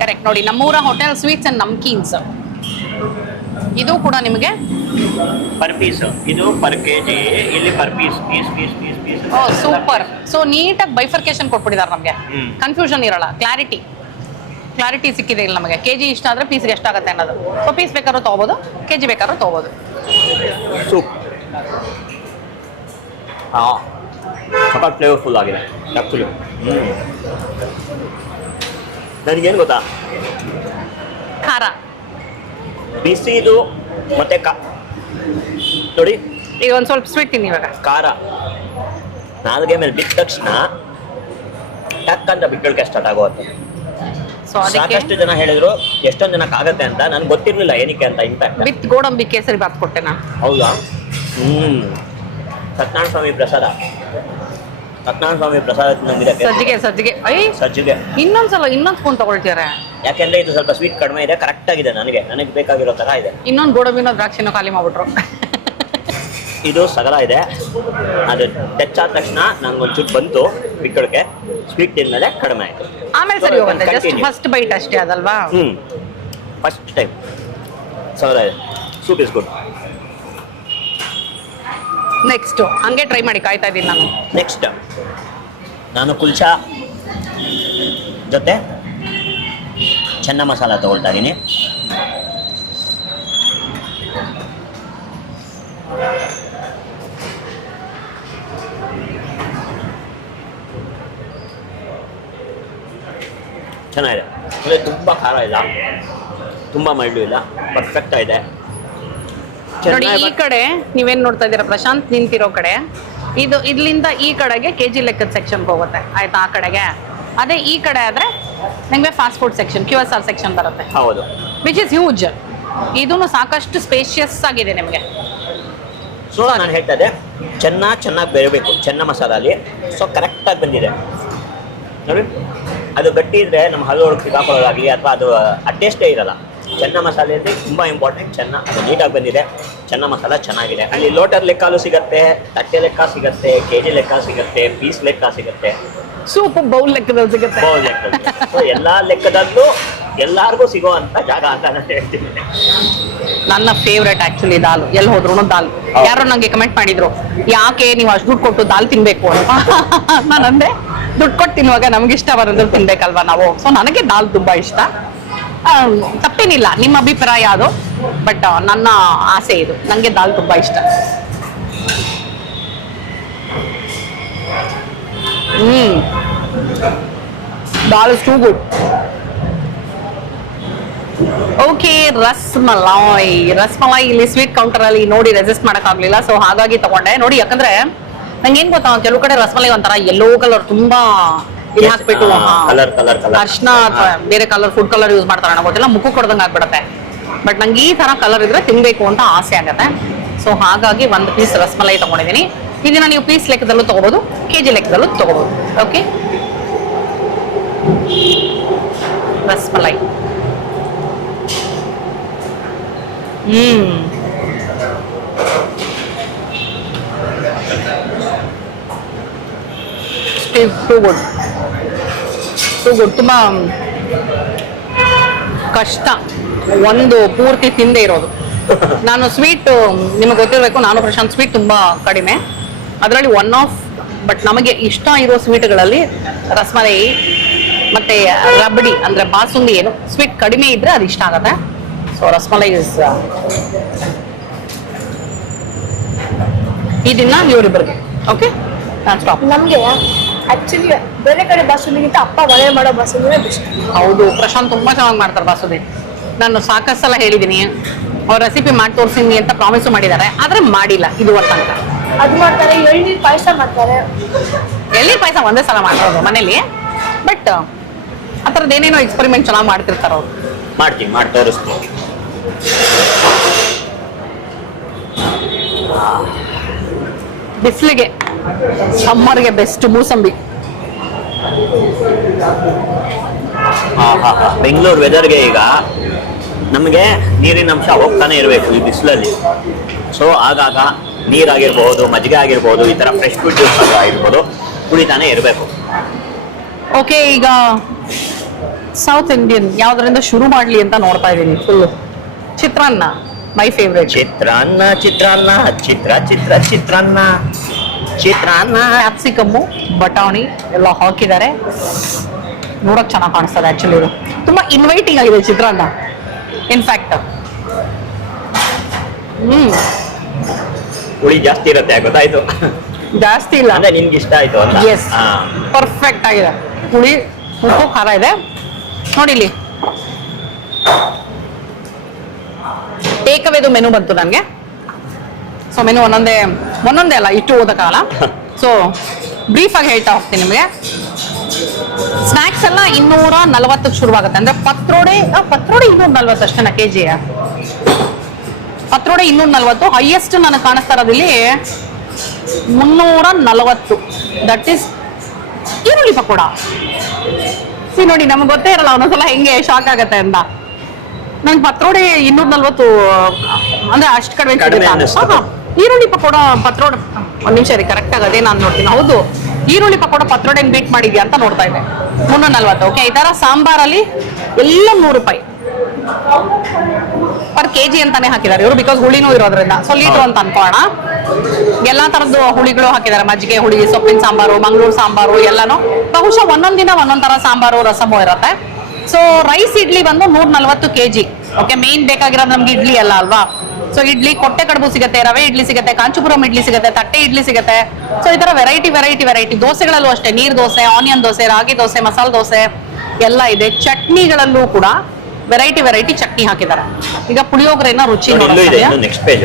ಕರೆಕ್ಟ್ ನೋಡಿ, ನಮ್ಮೂರ ಹೋಟೆಲ್ ಸ್ವೀಟ್ಸ್ ಆ್ಯಂಡ್ ನಮ್ಕೀನ್ಸ್. ಇದು ಕೂಡ ನಿಮಗೆ ಪರ್ ಪೀಸ್, ಇದು ಪರ್ ಕೆಜಿ, ಇಲ್ಲಿ per piece piece piece piece piece. Oh super. So ನೀಟಾಗಿ ಬೈಫರ್ಕೇಶನ್ ಕೊಟ್ಬಿಟ್ಟಿದ್ದಾರೆ ನಮಗೆ, ಕನ್ಫ್ಯೂಷನ್ ಇರಲ್ಲ, ಕ್ಲಾರಿಟಿ ಸಿಕ್ಕಿದೆ ಇಲ್ಲಿ ನಮಗೆ. ಕೆ ಜಿ ಇಷ್ಟ ಆದರೆ ಪೀಸ್ಗೆ ಎಷ್ಟಾಗುತ್ತೆ ಅನ್ನೋದು. ಸೊ ಪೀಸ್ ಬೇಕಾದ್ರೂ ತೊಗೋಬೋದು, ಕೆ ಜಿ ಬೇಕಾದ್ರೂ ತೊಗೋಬೋದು. ಸೂಪ್ ಹಾಂ, ಸಖತ್ ಫ್ಲೇವರ್ಫುಲ್ ಆಗಿದೆ ಆ್ಯಕ್ಚುಲಿ. ನನಗೇನು ಗೊತ್ತಾ, ಖಾರ ಬಿಸಿದು ಮತ್ತೆ ನೋಡಿ, ಈಗ ಒಂದು ಸ್ವಲ್ಪ ಸ್ವೀಟ್ ತಿನ್ನಿ ಇವಾಗ. ಖಾರ ನಾಲ್ಗೆ ಮೇಲೆ ಬಿದ್ದ ತಕ್ಷಣ ಟಕ್ ಅಂತ ಬಿಕ್ಕಳಿಕೆ ಸ್ಟಾರ್ಟ್ ಆಗುತ್ತೆ. ಸೊ ಅದಕ್ಕೆ ಸಾಕಷ್ಟು ಜನ ಹೇಳಿದ್ರು ಎಷ್ಟೊಂದು ಜನಕ್ಕೆ ಆಗತ್ತೆ ಅಂತ, ನನಗೆ ಗೊತ್ತಿರಲಿಲ್ಲ ಏನಕ್ಕೆ ಅಂತ ಇಂಪ್ಯಾಕ್ಟ್. ವಿತ್ ಗೋಡಂಬಿ ಕೇಸರಿ ಬಾತ್ ಕೊಟ್ಟೆ ನಾನು. ಹೌದಾ? ಸತ್ಯನಾರಾಯಣ ಸ್ವಾಮಿ ಪ್ರಸಾದ, ಸತ್ಯನಾರಾಯಣ ಸ್ವಾಮಿ ಪ್ರಸಾದ ತಿನ್ನಂಗಿರಕ್ಕೆ ಸಜ್ಜಿಗೆ ಸಜ್ಜಿಗೆ ಇನ್ನೊಂದು ಸ್ಪೂನ್ ತಗೊಳ್ತೀರಾ? ಯಾಕೆಂದ್ರೆ ಇದು ಸ್ವಲ್ಪ ಸ್ವೀಟ್ ಕಡಿಮೆ ಇದೆ, ಕರೆಕ್ಟ್ ಆಗಿದೆ, ನನಗೆ ಬೇಕಾಗಿರೋ ತರ ಇದೆ. ಇನ್ನೊಂದು ಗೋಡಂಬಿನೋ ದ್ರಾಕ್ಷಿನೋ ಖಾಲಿ ಮಾಡ್ಬಿಟ್ರು. ಇದು ಸಗಲ ಇದೆ. ಅದು ಟಚ್ ಆದ ತಕ್ಷಣ ನಂಗೊಂಚೂರು ಬಂತು ಬಿಕ್ಕಳಿಕೆ, ಸ್ವೀಟ್ ತಿಂದ್ಮೇಲೆ ಕಡಿಮೆ ಆಯ್ತು. ಆಮೇಲೆ ಸರಿ ಹೋಗುತ್ತೆ, ಜಸ್ಟ್ ಫಸ್ಟ್ ಬೈಟ್ ಅಷ್ಟೇ ಅದಲ್ವಾ? ಫಸ್ಟ್ ಟೈಮ್ ಸಗಲ ಇದೆ. Soup is good. ನೆಕ್ಸ್ಟ್ ಹಂಗೆ ಟ್ರೈ ಮಾಡಿ, ಕಾಯ್ತಾ ಇದ್ದೀನಿ ನಾನು. ನೆಕ್ಸ್ಟ್ ನಾನು ಕುಲ್ಚಾ ಜೊತೆ ಚೆನ್ನ ಮಸಾಲ ತಗೊಳ್ತಾ ಇದ್ದೀನಿ. ಚೆನ್ನಾಗಿದೆ. ಅಂದರೆ ತುಂಬ ಖಾರ ಇಲ್ಲ, ತುಂಬ ಮೈಲ್ಡು ಇಲ್ಲ, ಪರ್ಫೆಕ್ಟ್ ಆಗಿದೆ. ನೋಡಿ ಈ ಕಡೆ ನೀವೇನ್ ನೋಡ್ತಾ ಇದ್ದೀರಾ, ಪ್ರಶಾಂತ್ ನಿಂತಿರೋ ಕಡೆ, ಇದು ಇಲ್ಲಿಂದ ಈ ಕಡೆಗೆ ಕೆ ಜಿ ಲೆಕ್ಕದ ಸೆಕ್ಷನ್ಗೆ ಹೋಗುತ್ತೆ ಆಯ್ತಾ, ಆ ಕಡೆಗೆ. ಅದೇ ಈ ಕಡೆ ಆದ್ರೆ ನಿಮಗೆ fast food section, QSR section ಬರುತ್ತೆ. ಹೌದು, ವಿಚ್ ಇಸ್ ಹ್ಯೂಜ್. ಇದೂ ಸಾಕಷ್ಟು ಸ್ಪೇಷಿಯಸ್ ಆಗಿದೆ ನಿಮಗೆ. ಸೊ ನಾನು ಹೇಳ್ತಾ ಇದ್ದೆ, ಚೆನ್ನಾಗಿ ಬೇಯಬೇಕು ಚೆನ್ನ ಮಸಾಲ ಸೊ ಕರೆಕ್ಟಾಗಿ ಬಂದಿದೆ ನೋಡಿ. ಅದು ಗಟ್ಟಿ ಇದ್ರೆ ನಮ್ಮ ಹಲ್ಲು ಒಳಗೆ ಸಿಗಾಕೊಳ್ಳೋದಾಗಲಿ ಅಥವಾ ಅದು ಆ ಟೇಸ್ಟೇ ಇರಲ್ಲ. ಚೆನ್ನ ಮಸಾಲೆ ಅಂದ್ರೆ ತುಂಬಾ ಇಂಪಾರ್ಟೆಂಟ್. ಚೆನ್ನ ಅದು ನೀಟಾಗಿ ಬಂದಿದೆ, ಚೆನ್ನ ಮಸಾಲ ಚೆನ್ನಾಗಿದೆ. ಅಲ್ಲಿ ಲೋಟರ್ ಲೆಕ್ಕಲು ಸಿಗತ್ತೆ, ತಟ್ಟೆ ಲೆಕ್ಕ ಸಿಗತ್ತೆ, ಕೆಜಿ ಲೆಕ್ಕ ಸಿಗತ್ತೆ, ಪೀಸ್ ಲೆಕ್ಕ ಸಿಗತ್ತೆ, ಸೂಪ್ ಬೌಲ್ ಲೆಕ್ಕದಲ್ಲಿ ಸಿಗುತ್ತೆ. ಬೌಲ್ ಲೆಕ್ಕ. So, ಎಲ್ಲಾ ಲೆಕ್ಕದಲ್ಲೂ ಎಲ್ಲಾರ್ಗೂ ಸಿಗೋ ಅಂತ ಜಾಗ ಅಂತ ನಾನು ಹೇಳ್ತೀನಿ. ನನ್ನ ಫೇವ್ರೆಟ್ ಆಕ್ಚುಲಿ ದಾಲ್. ಎಲ್ಲಿ ಹೋದ್ರು ದಾಲ್. ಯಾರೋ ನಂಗೆ ಕಮೆಂಟ್ ಮಾಡಿದ್ರು, ಯಾಕೆ ನೀವು ಅಷ್ಟು ದುಡ್ಡು ಕೊಟ್ಟು ದಾಲ್ ತಿನ್ಬೇಕು ಅಂತ. ನಾನಂದೆ ದುಡ್ಡು ಕೊಟ್ಟು ತಿನ್ನುವಾಗ ನಮ್ಗೆ ಇಷ್ಟ ಬರೋದು ತಿನ್ಬೇಕಲ್ವಾ ನಾವು. ಸೊ ನನಗೆ ದಾಲ್ ತುಂಬಾ ಇಷ್ಟ. ತಪ್ಪೇನಿಲ್ಲ, ನಿಮ್ಮ ಅಭಿಪ್ರಾಯ ಅದು, ಬಟ್ ನನ್ನ ಆಸೆ ಇದು. ನನಗೆ ದಾಲ್ ತುಂಬಾ ಇಷ್ಟ. Dal is too good. Okay, rasmalai ಇಲ್ಲಿ ಸ್ವೀಟ್ ಕೌಂಟರ್ ಅಲ್ಲಿ ನೋಡಿ ರೆಸಿಸ್ಟ್ ಮಾಡಕ್ ಆಗ್ಲಿಲ್ಲ, ಸೊ ಹಾಗಾಗಿ ತಗೊಂಡೆ. ನೋಡಿ, ಯಾಕಂದ್ರೆ ನಂಗೆ ಏನ್ ಗೊತ್ತಾ, ಕೆಲವು ಕಡೆ ರಸ್ಮಲಾಯ್ ಒಂಥರ ಯೆಲ್ಲೋ ಕಲರ್ ತುಂಬಾ ಇದು ಹಾಕ್ಬಿಟ್ಟು ಅರ್ಶನ ಅಥವಾ ಬೇರೆ ಕಲರ್ ಫುಡ್ ಕಲರ್ ಯೂಸ್ ಮಾಡ್ತಾರೆ, ನನಗೆ ಗೊತ್ತಿಲ್ಲ, ಮುಖ ಕೊಡ್ದಂಗೆ ಆಗ್ಬಿಡತ್ತೆ. ಬಟ್ ನಂಗೆ ಈ ತರ ಕಲರ್ ಇದ್ರೆ ತಿನ್ಬೇಕು ಅಂತ ಆಸೆ ಆಗತ್ತೆ. ಸೊ ಹಾಗಾಗಿ ಒಂದು ಪೀಸ್ ರಸ್ಮಲಾಯ್ ತಗೊಂಡಿದ್ದೀನಿ. ಇದನ್ನ ನೀವು ಪೀಸ್ ಲೆಕ್ಕದಲ್ಲೂ ತಗೋಬಹುದು, ಕೆಜಿ ಲೆಕ್ಕದಲ್ಲೂ ತಗೋಬಹುದು. ಓಕೆ, ರಸ್ಮಲಾಯ್. Too good. ತುಂಬಾ ಕಷ್ಟ ಒಂದು ಪೂರ್ತಿ ತಿಂದೇ ಇರೋದು. ನಾನು ಸ್ವೀಟ್ ನಿಮಗೆ ಗೊತ್ತಿರಬೇಕು, ನಾನು ಪ್ರಶಾಂತ್ ಸ್ವೀಟ್ ತುಂಬಾ ಕಡಿಮೆ. ಅದರಲ್ಲಿ ಒನ್ ಆಫ್ ಬಟ್ ನಮಗೆ ಇಷ್ಟ ಇರೋ ಸ್ವೀಟ್ಗಳಲ್ಲಿ ರಸ್ಮಲೈ ಮತ್ತೆ ರಬಡಿ ಅಂದ್ರೆ ಬಾಸುಂದಿ, ಏನು ಸ್ವೀಟ್ ಕಡಿಮೆ ಇದ್ರೆ ಅದು ಇಷ್ಟ ಆಗತ್ತೆ. ಸೊ ರಸ್ಮಲೈ ಇಸ್ ಇದನ್ನ ಇವರಿಬ್ಬರಿಗೆ. ಓಕೆ, ನಾನು ಸ್ಟಾಪ್. ನಮ್ಗೆ ಆಕ್ಚುಲಿ ಬೇರೆ ಕಡೆ ಬಾಸುಂದಿಗಿಂತ ಅಪ್ಪ ಮನೆ ಮಾಡೋ ಬಾಸುಂದಿನೇ ಬೆಸ್ಟ್. ಹೌದು, ಪ್ರಶಾಂತ್ ತುಂಬಾ ಚೆನ್ನಾಗಿ ಮಾಡ್ತಾರೆ ಬಾಸುಂದಿ. ನಾನು ಸಾಕಷ್ಟು ಸಲ ಹೇಳಿದ್ದೀನಿ, ಅವ್ರ ರೆಸಿಪಿ ಮಾಡಿ ತೋರಿಸಿದ್ನಿ ಅಂತ ಪ್ರಾಮಿಸು ಮಾಡಿದ್ದಾರೆ, ಆದ್ರೆ ಮಾಡಿಲ್ಲ ಇದುವರೆ ತನಕ. ಅದು ಮಾಡ್ತಾರೆ, ಎಳ್ನೀರು ಪಾಯಸ ಮಾಡ್ತಾರೆ. ಎಳ್ನೀರು ಪಾಯಸ ಒಂದೇ ಸಲ ಮಾಡಿರೋದು ಮನೇಲಿ, ಬಟ್ ಆ ಥರದ್ದು ಏನೇನೋ ಎಕ್ಸ್ಪೆರಿಮೆಂಟ್ ಚೆನ್ನಾಗಿ ಮಾಡ್ತಿರ್ತಾರೆ ಅವ್ರು. ಮಾಡಿ ತೋರಿಸ್ತೀನಿ. ಬಿಸಿಲಿಗೆ ಸಮ್ಮರ್ಗೆ ಬೆಸ್ಟ್ ಮೂಸಂಬಿ. ಬೆಂಗಳೂರು ವೆದರ್ಗೆ ಈಗ ನಮಗೆ ನೀರಿನ ಅಂಶ ಹೋಗ್ತಾನೆ ಇರಬೇಕು ಈ ಬಿಸಿಲಲ್ಲಿ. ಸೊ ಆಗಾಗ ನೀರಾಗಿರ್ಬೋದು, ಮಜ್ಜಿಗೆ ಆಗಿರ್ಬೋದು, ಈ ತರ ಫ್ರೆಶ್ ಫುಡ್ ಜ್ಯೂಸ್ ಆಗಿರ್ಬೋದು ಕುಡಿತಾನೆ ಇರಬೇಕು. ಓಕೆ, ಈಗ ಸೌತ್ ಇಂಡಿಯನ್ ಯಾವ್ದರಿಂದ ಶುರು ಮಾಡ್ಲಿ ಅಂತ ನೋಡ್ತಾ ಇದ್ದೀನಿ. Full chitranna, my favourite. Chitranna capsicum, ಬಟಾಣಿ ಎಲ್ಲ ಹಾಕಿದ್ದಾರೆ. ನೋಡಕ್ ಚೆನ್ನಾಗಿ ಕಾಣಿಸ್ತದೆ. ಆಕ್ಚುಲಿ ಇದು ತುಂಬಾ ಇನ್ವೈಟಿಂಗ್ ಆಗಿದೆ ಚಿತ್ರಾನ್ನ. ಇನ್ಫ್ಯಾಕ್ಟ್ ಹುಳಿ ಜಾಸ್ತಿ ಇರುತ್ತೆ, ಗೊತ್ತಾಯ್ತು. ಜಾಸ್ತಿ ಇಲ್ಲ ಅಂದ್ರೆ ನಿನ್ಗೆ ಇಷ್ಟ ಆಯ್ತು ಅಂತ. ಎಸ್, ಪರ್ಫೆಕ್ಟ್ ಆಗಿದೆ. ಹುಳಿ, ಉಪ್ಪು, ಖಾರ ಇದೆ ನೋಡಿ. ಇಲ್ಲಿ ಟೇಕ್ ಅವೇದು ಮೆನು ಬಂತು ನನಗೆ. ಸೊ ಮೆನು ಒಂದೊಂದೇ ಅಲ್ಲ, ಇಷ್ಟು ಓದಕ್ಕಾಗಲ್ಲ. ಸೊ ಬ್ರೀಫ್ ಆಗಿ ಹೇಳ್ತಾ ಹೋಗ್ತೀನಿ ನಿಮಗೆ. ಸ್ನಾಕ್ಸ್ ಎಲ್ಲ 240 ಶುರುವಾಗುತ್ತೆ. ಅಂದ್ರೆ ಪತ್ರೋಡೆ 240 ಅಷ್ಟೇನಾ ಕೆಜಿ? ಪತ್ರೋಡೆ 240. ಹೈಯೆಸ್ಟ್ ನನಗೆ ಕಾಣಿಸ್ತಾ ಇರೋದಿಲ್ಲಿ 340. ದಟ್ ಈಸ್ ಈರುಳ್ಳಿ ಪಕೋಡ. ಸಿ ನೋಡಿ, ನಮ್ಗೆ ಗೊತ್ತೇ ಇರಲ್ಲ ಒಂದೊಂದ್ಸಲ ಹೆಂಗೆ ಶಾಕ್ ಆಗತ್ತೆ ಅಂತ. ನಂಗೆ ಪತ್ರೋಡೆ 240 ಅಂದ್ರೆ ಅಷ್ಟು ಕಡಿಮೆ. ಈರುಳ್ಳಿ ಪಕೋಡ ಪತ್ರೋಡ, ಒಂದ್ ನಿಮಿಷ ರೀ, ಕರೆಕ್ಟ್ ಆಗದೆ ನಾನು ನೋಡ್ತೀನಿ. ಹೌದು, ಈರುಳ್ಳಿ ಪಕೋಡ ಪತ್ರೋಡೆ ಬೀಟ್ ಮಾಡಿದ್ಯಾ ಅಂತ ನೋಡ್ತಾ ಇದ್ದೆ. 340. ಓಕೆ, ಈ ತರ ಸಾಂಬಾರಲ್ಲಿ ಎಲ್ಲ 100 ರೂಪಾಯಿ ಪರ್ ಕೆಜಿ ಅಂತಾನೆ ಹಾಕಿದ್ದಾರೆ ಇವರು, ಬಿಕಾಸ್ ಹುಳಿನೂ ಇರೋದ್ರಿಂದ. ಸೊ ಲೀಟರ್ ಅಂತ ಅನ್ಕೋಣ. ಎಲ್ಲಾ ತರದ್ದು ಹುಳಿಗಳು ಹಾಕಿದ್ದಾರೆ. ಮಜ್ಜಿಗೆ ಹುಳಿ, ಸೊಪ್ಪಿನ ಸಾಂಬಾರು, ಮಂಗಳೂರು ಸಾಂಬಾರು ಎಲ್ಲಾನು. ಬಹುಶಃ ಒಂದೊಂದ್ ದಿನ ಒಂದೊಂದ್ ತರ ಸಾಂಬಾರು, ರಸಮು ಇರುತ್ತೆ. ಸೊ ರೈಸ್ ಇಡ್ಲಿ ಬಂದು 140 ಕೆಜಿ. ಓಕೆ, ಮೇನ್ ಬೇಕಾಗಿರೋದು ನಮ್ಗೆ ಇಡ್ಲಿ ಅಲ್ಲ ಅಲ್ವಾ. ಸೊ ಇಡ್ಲಿ, ಕೊಟ್ಟೆ ಕಡುಬು ಸಿಗುತ್ತೆ, ರವೆ ಇಡ್ಲಿ ಸಿಗುತ್ತೆ, ಕಾಂಚೀಪುರಂ ಇಡ್ಲಿ ಸಿಗುತ್ತೆ, ತಟ್ಟೆ ಇಡ್ಲಿ ಸಿಗುತ್ತೆ. ಸೊ ಈ ತರ ವೆರೈಟಿ ದೋಸೆಗಳಲ್ಲೂ ಅಷ್ಟೇ. ನೀರ್ ದೋಸೆ, ಆನಿಯನ್ ದೋಸೆ, ರಾಗಿ ದೋಸೆ, ಮಸಾಲೆ ದೋಸೆ ಎಲ್ಲ ಇದೆ. ಚಟ್ನಿಗಳಲ್ಲೂ ಕೂಡ ವೆರೈಟಿ ಚಟ್ನಿ ಹಾಕಿದ್ದಾರೆ. ಈಗ ಪುಳಿಯೋಗರೆನ ರುಚಿ ನೆಕ್ಸ್ಟ್ ಪೇಜ್.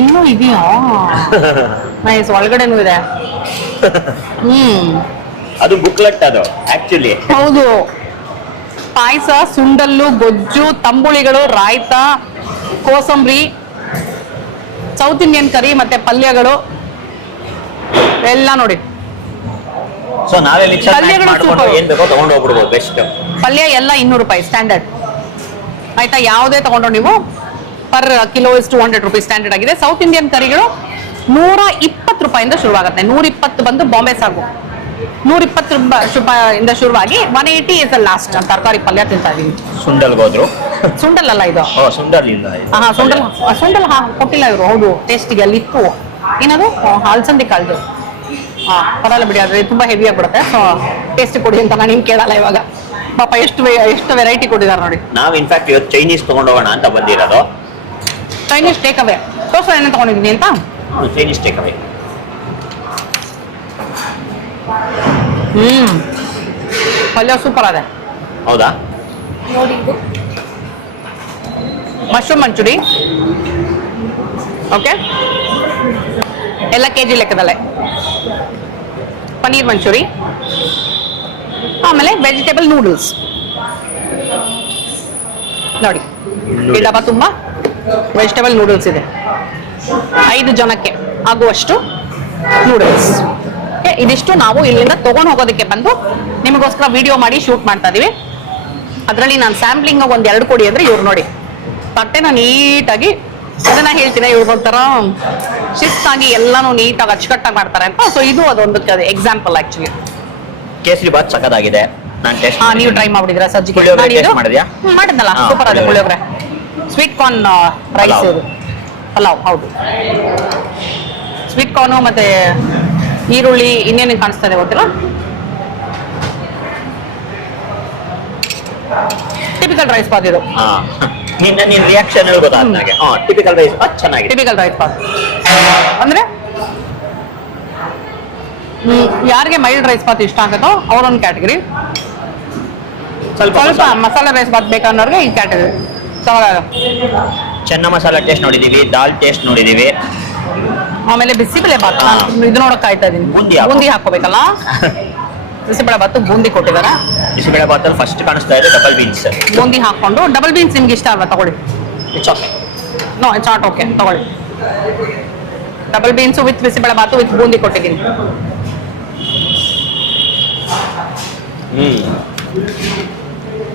ಇನ್ನೂ ಇದೆಯಾ? ನೈಸ್, ಒಳಗಡೆನೂ ಇದೆ. ಅದು ಬುಕ್ಲೆಟ್ ಅದು ಆಕ್ಚುಲಿ. ಹೌದು, ಪಾಯಸ, ಸುಂಡಲ್ಲು, ಗೊಜ್ಜು, ತಂಬುಳಿಗಳು, ರಾಯ್ತ, ಕೋಸಂಬರಿ, ಸೌತ್ ಇಂಡಿಯನ್ ಕರಿ ಮತ್ತೆ ಪಲ್ಯಗಳು ಎಲ್ಲ ನೋಡಿ. ಸೊ ನಾವೆಲ್ಲಿ ಏನ್ ಬೇಕೋ ತಗೊಂಡು ಹೋಗ್ಬಿಡ್ಬೋದು. ಬೆಸ್ಟ್ ಪಲ್ಯ ಎಲ್ಲ 200 ರೂಪಾಯಿ ಸ್ಟ್ಯಾಂಡರ್ಡ್. ಆಯ್ತಾ. ಯಾವುದೇ ತಗೊಂಡ್ರು ನೀವು per kilo is 200 rupees standard ಆಗಿದೆ. ಸೌತ್ ಇಂಡಿಯನ್ ಕರಿಗಳು 120 ರೂಪಾಯಿಂದ ಶುರುವಾಗುತ್ತೆ. 120 ಬಂದು ಬಾಂಬೆ ಸಾಗು 120 ರೂಪಾಯಿಂದ ಶುರುವಾಗಿ 180 ಇಸ್ ದ ಲಾಸ್ಟ್. ತರಕಾರಿ ಪಲ್ಯ ತಿಂತಾ ಇದೀವಿ. ಸುಂಡಲ್ಗೆ ಹೋದ್ರು. ಸುಂಡಲ್ ಅಲ್ಲ ಇದು. ಸುಂಡಲ್ ಇಲ್ಲ. ಹಾ ಸುಂಡಲ್ ಕೊಟ್ಟಿಲ್ಲ ಇವರು. ಹೌದು, ಟೇಸ್ಟಿಗೆ ಅಲ್ಲಿ ಇತ್ತು. ಏನದು ಅಲಸಂದಿ ಕಾಳ್ದು. ಹಾ ಪರಲ್ಲ ಬಿಡಿ, ಆದ್ರೆ ತುಂಬಾ ಹೆವಿ ಆಗ್ಬಿಡುತ್ತೆ. ಸೊ ಟೇಸ್ಟ್ ಕೊಡಿ ಅಂತ ನಾನು ನಿಮ್ಗೆ ಕೇಳಲ್ಲ ಇವಾಗ. ಪಾಪ ಎಷ್ಟು ವೆರೈಟಿ ಕೊಟ್ಟಿದ್ದಾರೆ ನೋಡಿ. ನಾವು ಇನ್ಫ್ಯಾಕ್ಟ್ ಇವತ್ತು ಚೈನೀಸ್ ತಗೊಂಡೋಗೋಣ ಅಂತ ಬಂದಿರೋದು. Chinese take away. ತೋರ್ಸ ಏನೇನು ತಗೊಂಡಿದ್ದೀನಿ ಅಂತ. Chinese take away. ಪಲ್ಯ ಸೂಪರ್ ಅದೇ. ಹೌದಾ? ನೋಡಿ ಇದು ಮಶ್ರೂಮ್ ಮಂಚೂರಿ. ಓಕೆ, ಎಲ್ಲ ಕೆಜಿ ಲೆಕ್ಕದಲ್ಲೇ. ಪನ್ನೀರ್ ಮಂಚೂರಿ, ಆಮೇಲೆ ವೆಜಿಟೇಬಲ್ ನೂಡಲ್ಸ್ ನೋಡಿ. ಈ ಡಬ್ಬ ತುಂಬಾ ವೆಜಿಟೇಬಲ್ ನೂಡಲ್ಸ್ ಇದೆ. 5 ಜನಕ್ಕೆ ಆಗುವಷ್ಟು ನೂಡಲ್ಸ್. ಇದಿಷ್ಟು ನಾವು ಇಲ್ಲಿಂದ ತಗೊಂಡು ಹೋಗೋದಕ್ಕೆ ಬಂದು ನಿಮಗೋಸ್ಕರ ವಿಡಿಯೋ ಮಾಡಿ ಶೂಟ್ ಮಾಡ್ತಾ ಇದೀವಿ. ಅದರಲ್ಲಿ ನಾನು ಸ್ಯಾಂಪ್ಲಿಂಗ್ ಒಂದ್ 2 ಕೊಡಿ ಅಂದ್ರೆ ಇವ್ರು ನೋಡಿ ತಟ್ಟೆನ ನೀಟಾಗಿ, ಅದನ್ನ ಹೇಳ್ತೀನಿ, ಇವ್ರಿಗೊಂಥರ ಶಿಸ್ತಾಗಿ ಎಲ್ಲಾನು ನೀಟಾಗಿ ಅಚ್ಚುಕಟ್ಟಾಗಿ ಮಾಡ್ತಾರೆ ಅಂತ. ಸೊ ಇದು ಅದೊಂದು ಎಕ್ಸಾಂಪಲ್ ಆಕ್ಚುಲಿ. ಕೇಸರಿ ಬಾತ್ ಸಖತ್ತಾಗಿದೆ. ನಾನು ಟೇಸ್ಟ್ ನೀವು ಟ್ರೈ ಮಾಡಿದ್ರಾ ಸಜ್ಜಿಗೆ? ಪುಳಿಯೋಗರೆ taste ಮಾಡಿದ್ಯಾ? ಮಾಡಿದ್ನಲ್ಲ, ಹಾ, ಸೂಪರ್ ಅದೇ puliyogare. Puliyogare. Sweet corn rice pulao. ಇದು ಪಲಾವ್. ಹೌದು, ಸ್ವೀಟ್ ಕಾರ್ನು ಮತ್ತೆ ಈರುಳ್ಳಿ ಇನ್ನೇನು ಕಾಣಿಸ್ತಾ ಇದೆ ಗೊತ್ತಿಲ್ಲ. ಟಿಪಿಕಲ್ ರೈಸ್ ಬಾತ್ ಇದು. ಹಾ, ನಿನ್ನ ರಿಯಾಕ್ಷನ್ ಗೊತ್ತಾದ ನನಗೆ. ಟಿಪಿಕಲ್ ರೈಸ್ ಬಾತ್ ಚೆನ್ನಾಗಿದೆ. ಟಿಪಿಕಲ್ ರೈಸ್ ಬಾತ್ ಅಂದ್ರೆ ಯಾರಿಗೆ ಮೈಲ್ಡ್ ರೈಸ್ ಬಾತ್ ಇಷ್ಟ ಆಗುತ್ತೋ ಅವರೊಂದು ಕ್ಯಾಟಗರಿ. ಸ್ವಲ್ಪ ಮಸಾಲೆ ರೈಸ್ ಬಾತ್ ಬೇಕನ್ನೋರಿಗೆ ಈ ಕ್ಯಾಟಗರಿ. ಚೆನ್ನ ಮಸಾಲ ಟೇಸ್ಟ್ ನೋಡಿದೀವಿ, ದಾಲ್ ಟೇಸ್ಟ್ ನೋಡಿದೀವಿ. ಆಮೇಲೆ ಬಿಸಿಬೇಳೆ ಬಾತ್ ಇದು ನೋಡಕ್ ಕಾಯ್ತಾ ಇದೀನಿ. ಬೂಂದಿ ಹಾಕೋಬೇಕಲ್ಲ. ಬಿಸಿಬೇಳೆ ಬಾತ್ ಬೂಂದಿ ಕೊಟ್ಟಿದಾರ. ಬಿಸಿಬೇಳೆ ಬಾತ್ ಅಲ್ಲಿ ಫಸ್ಟ್ ಕಾಣಿಸ್ತಾ ಇದೆ ಡಬಲ್ ಬೀನ್ಸ್. ಬೂಂದಿ ಹಾಕೊಂಡು ಡಬಲ್ ಬೀನ್ಸ್ ನಿಮ್ಗೆ ಇಷ್ಟ ಅಲ್ವಾ? ತಗೊಳ್ಳಿ. It's okay. No it's not okay, ತಗೊಳ್ಳಿ. Double beans with bisibele bath with boondi ಕೊಟ್ಟಿದ್ದೀನಿ.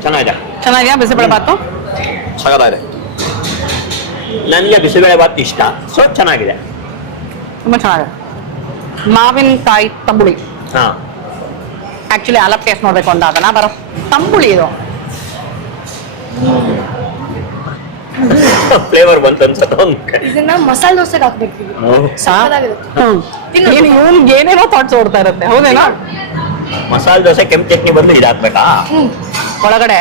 ಚೆನ್ನಾಗಿದೆ. ಚೆನ್ನಾಗಿದೆಯಾ ಬಿಸಿಬೇಳೆ ಬಾತು? ಸಗದಾಗಿದೆ. ನನಗೆ ಬಿಸಿಬೇಳೆ ಬಾತ್ ಇಷ್ಟ, ಸೊ ಚೆನ್ನಾಗಿದೆ. ತುಂಬಾ ಚೆನ್ನಾಗಿದೆ. ಮಾವಿನಕಾಯಿ ತಂಬುಳಿ. ಹಾ, ಆಕ್ಚುಲಿ ಆಲಪ್ ಟೇಸ್ಟ್ ನೋಡ್ಬೇಕು ಅಂದಾಗನ ಬರೋ ತಂಬುಳಿ ಇದು. ಫ್ಲೇವರ್ ಬಂತು ಅನ್ಸುತ್ತೆ. ಇದನ್ನ ಮಸಾಲೆ ದೋಸೆಗೆ ಹಾಕ್ಬೇಕು. ಇವ್ನಿಗೆ ಏನೇನೋ ಥಾಟ್ಸ್ ಓಡ್ತಾ ಇರುತ್ತೆ. ಹೌದೇನಾ? ಮಸಾಲೆ ದೋಸೆ ಕೆಂಪು ಚಟ್ನಿ ಬದಲು ಇದು ಹಾಕ್ಬೇಕಾ ಒಳಗಡೆ?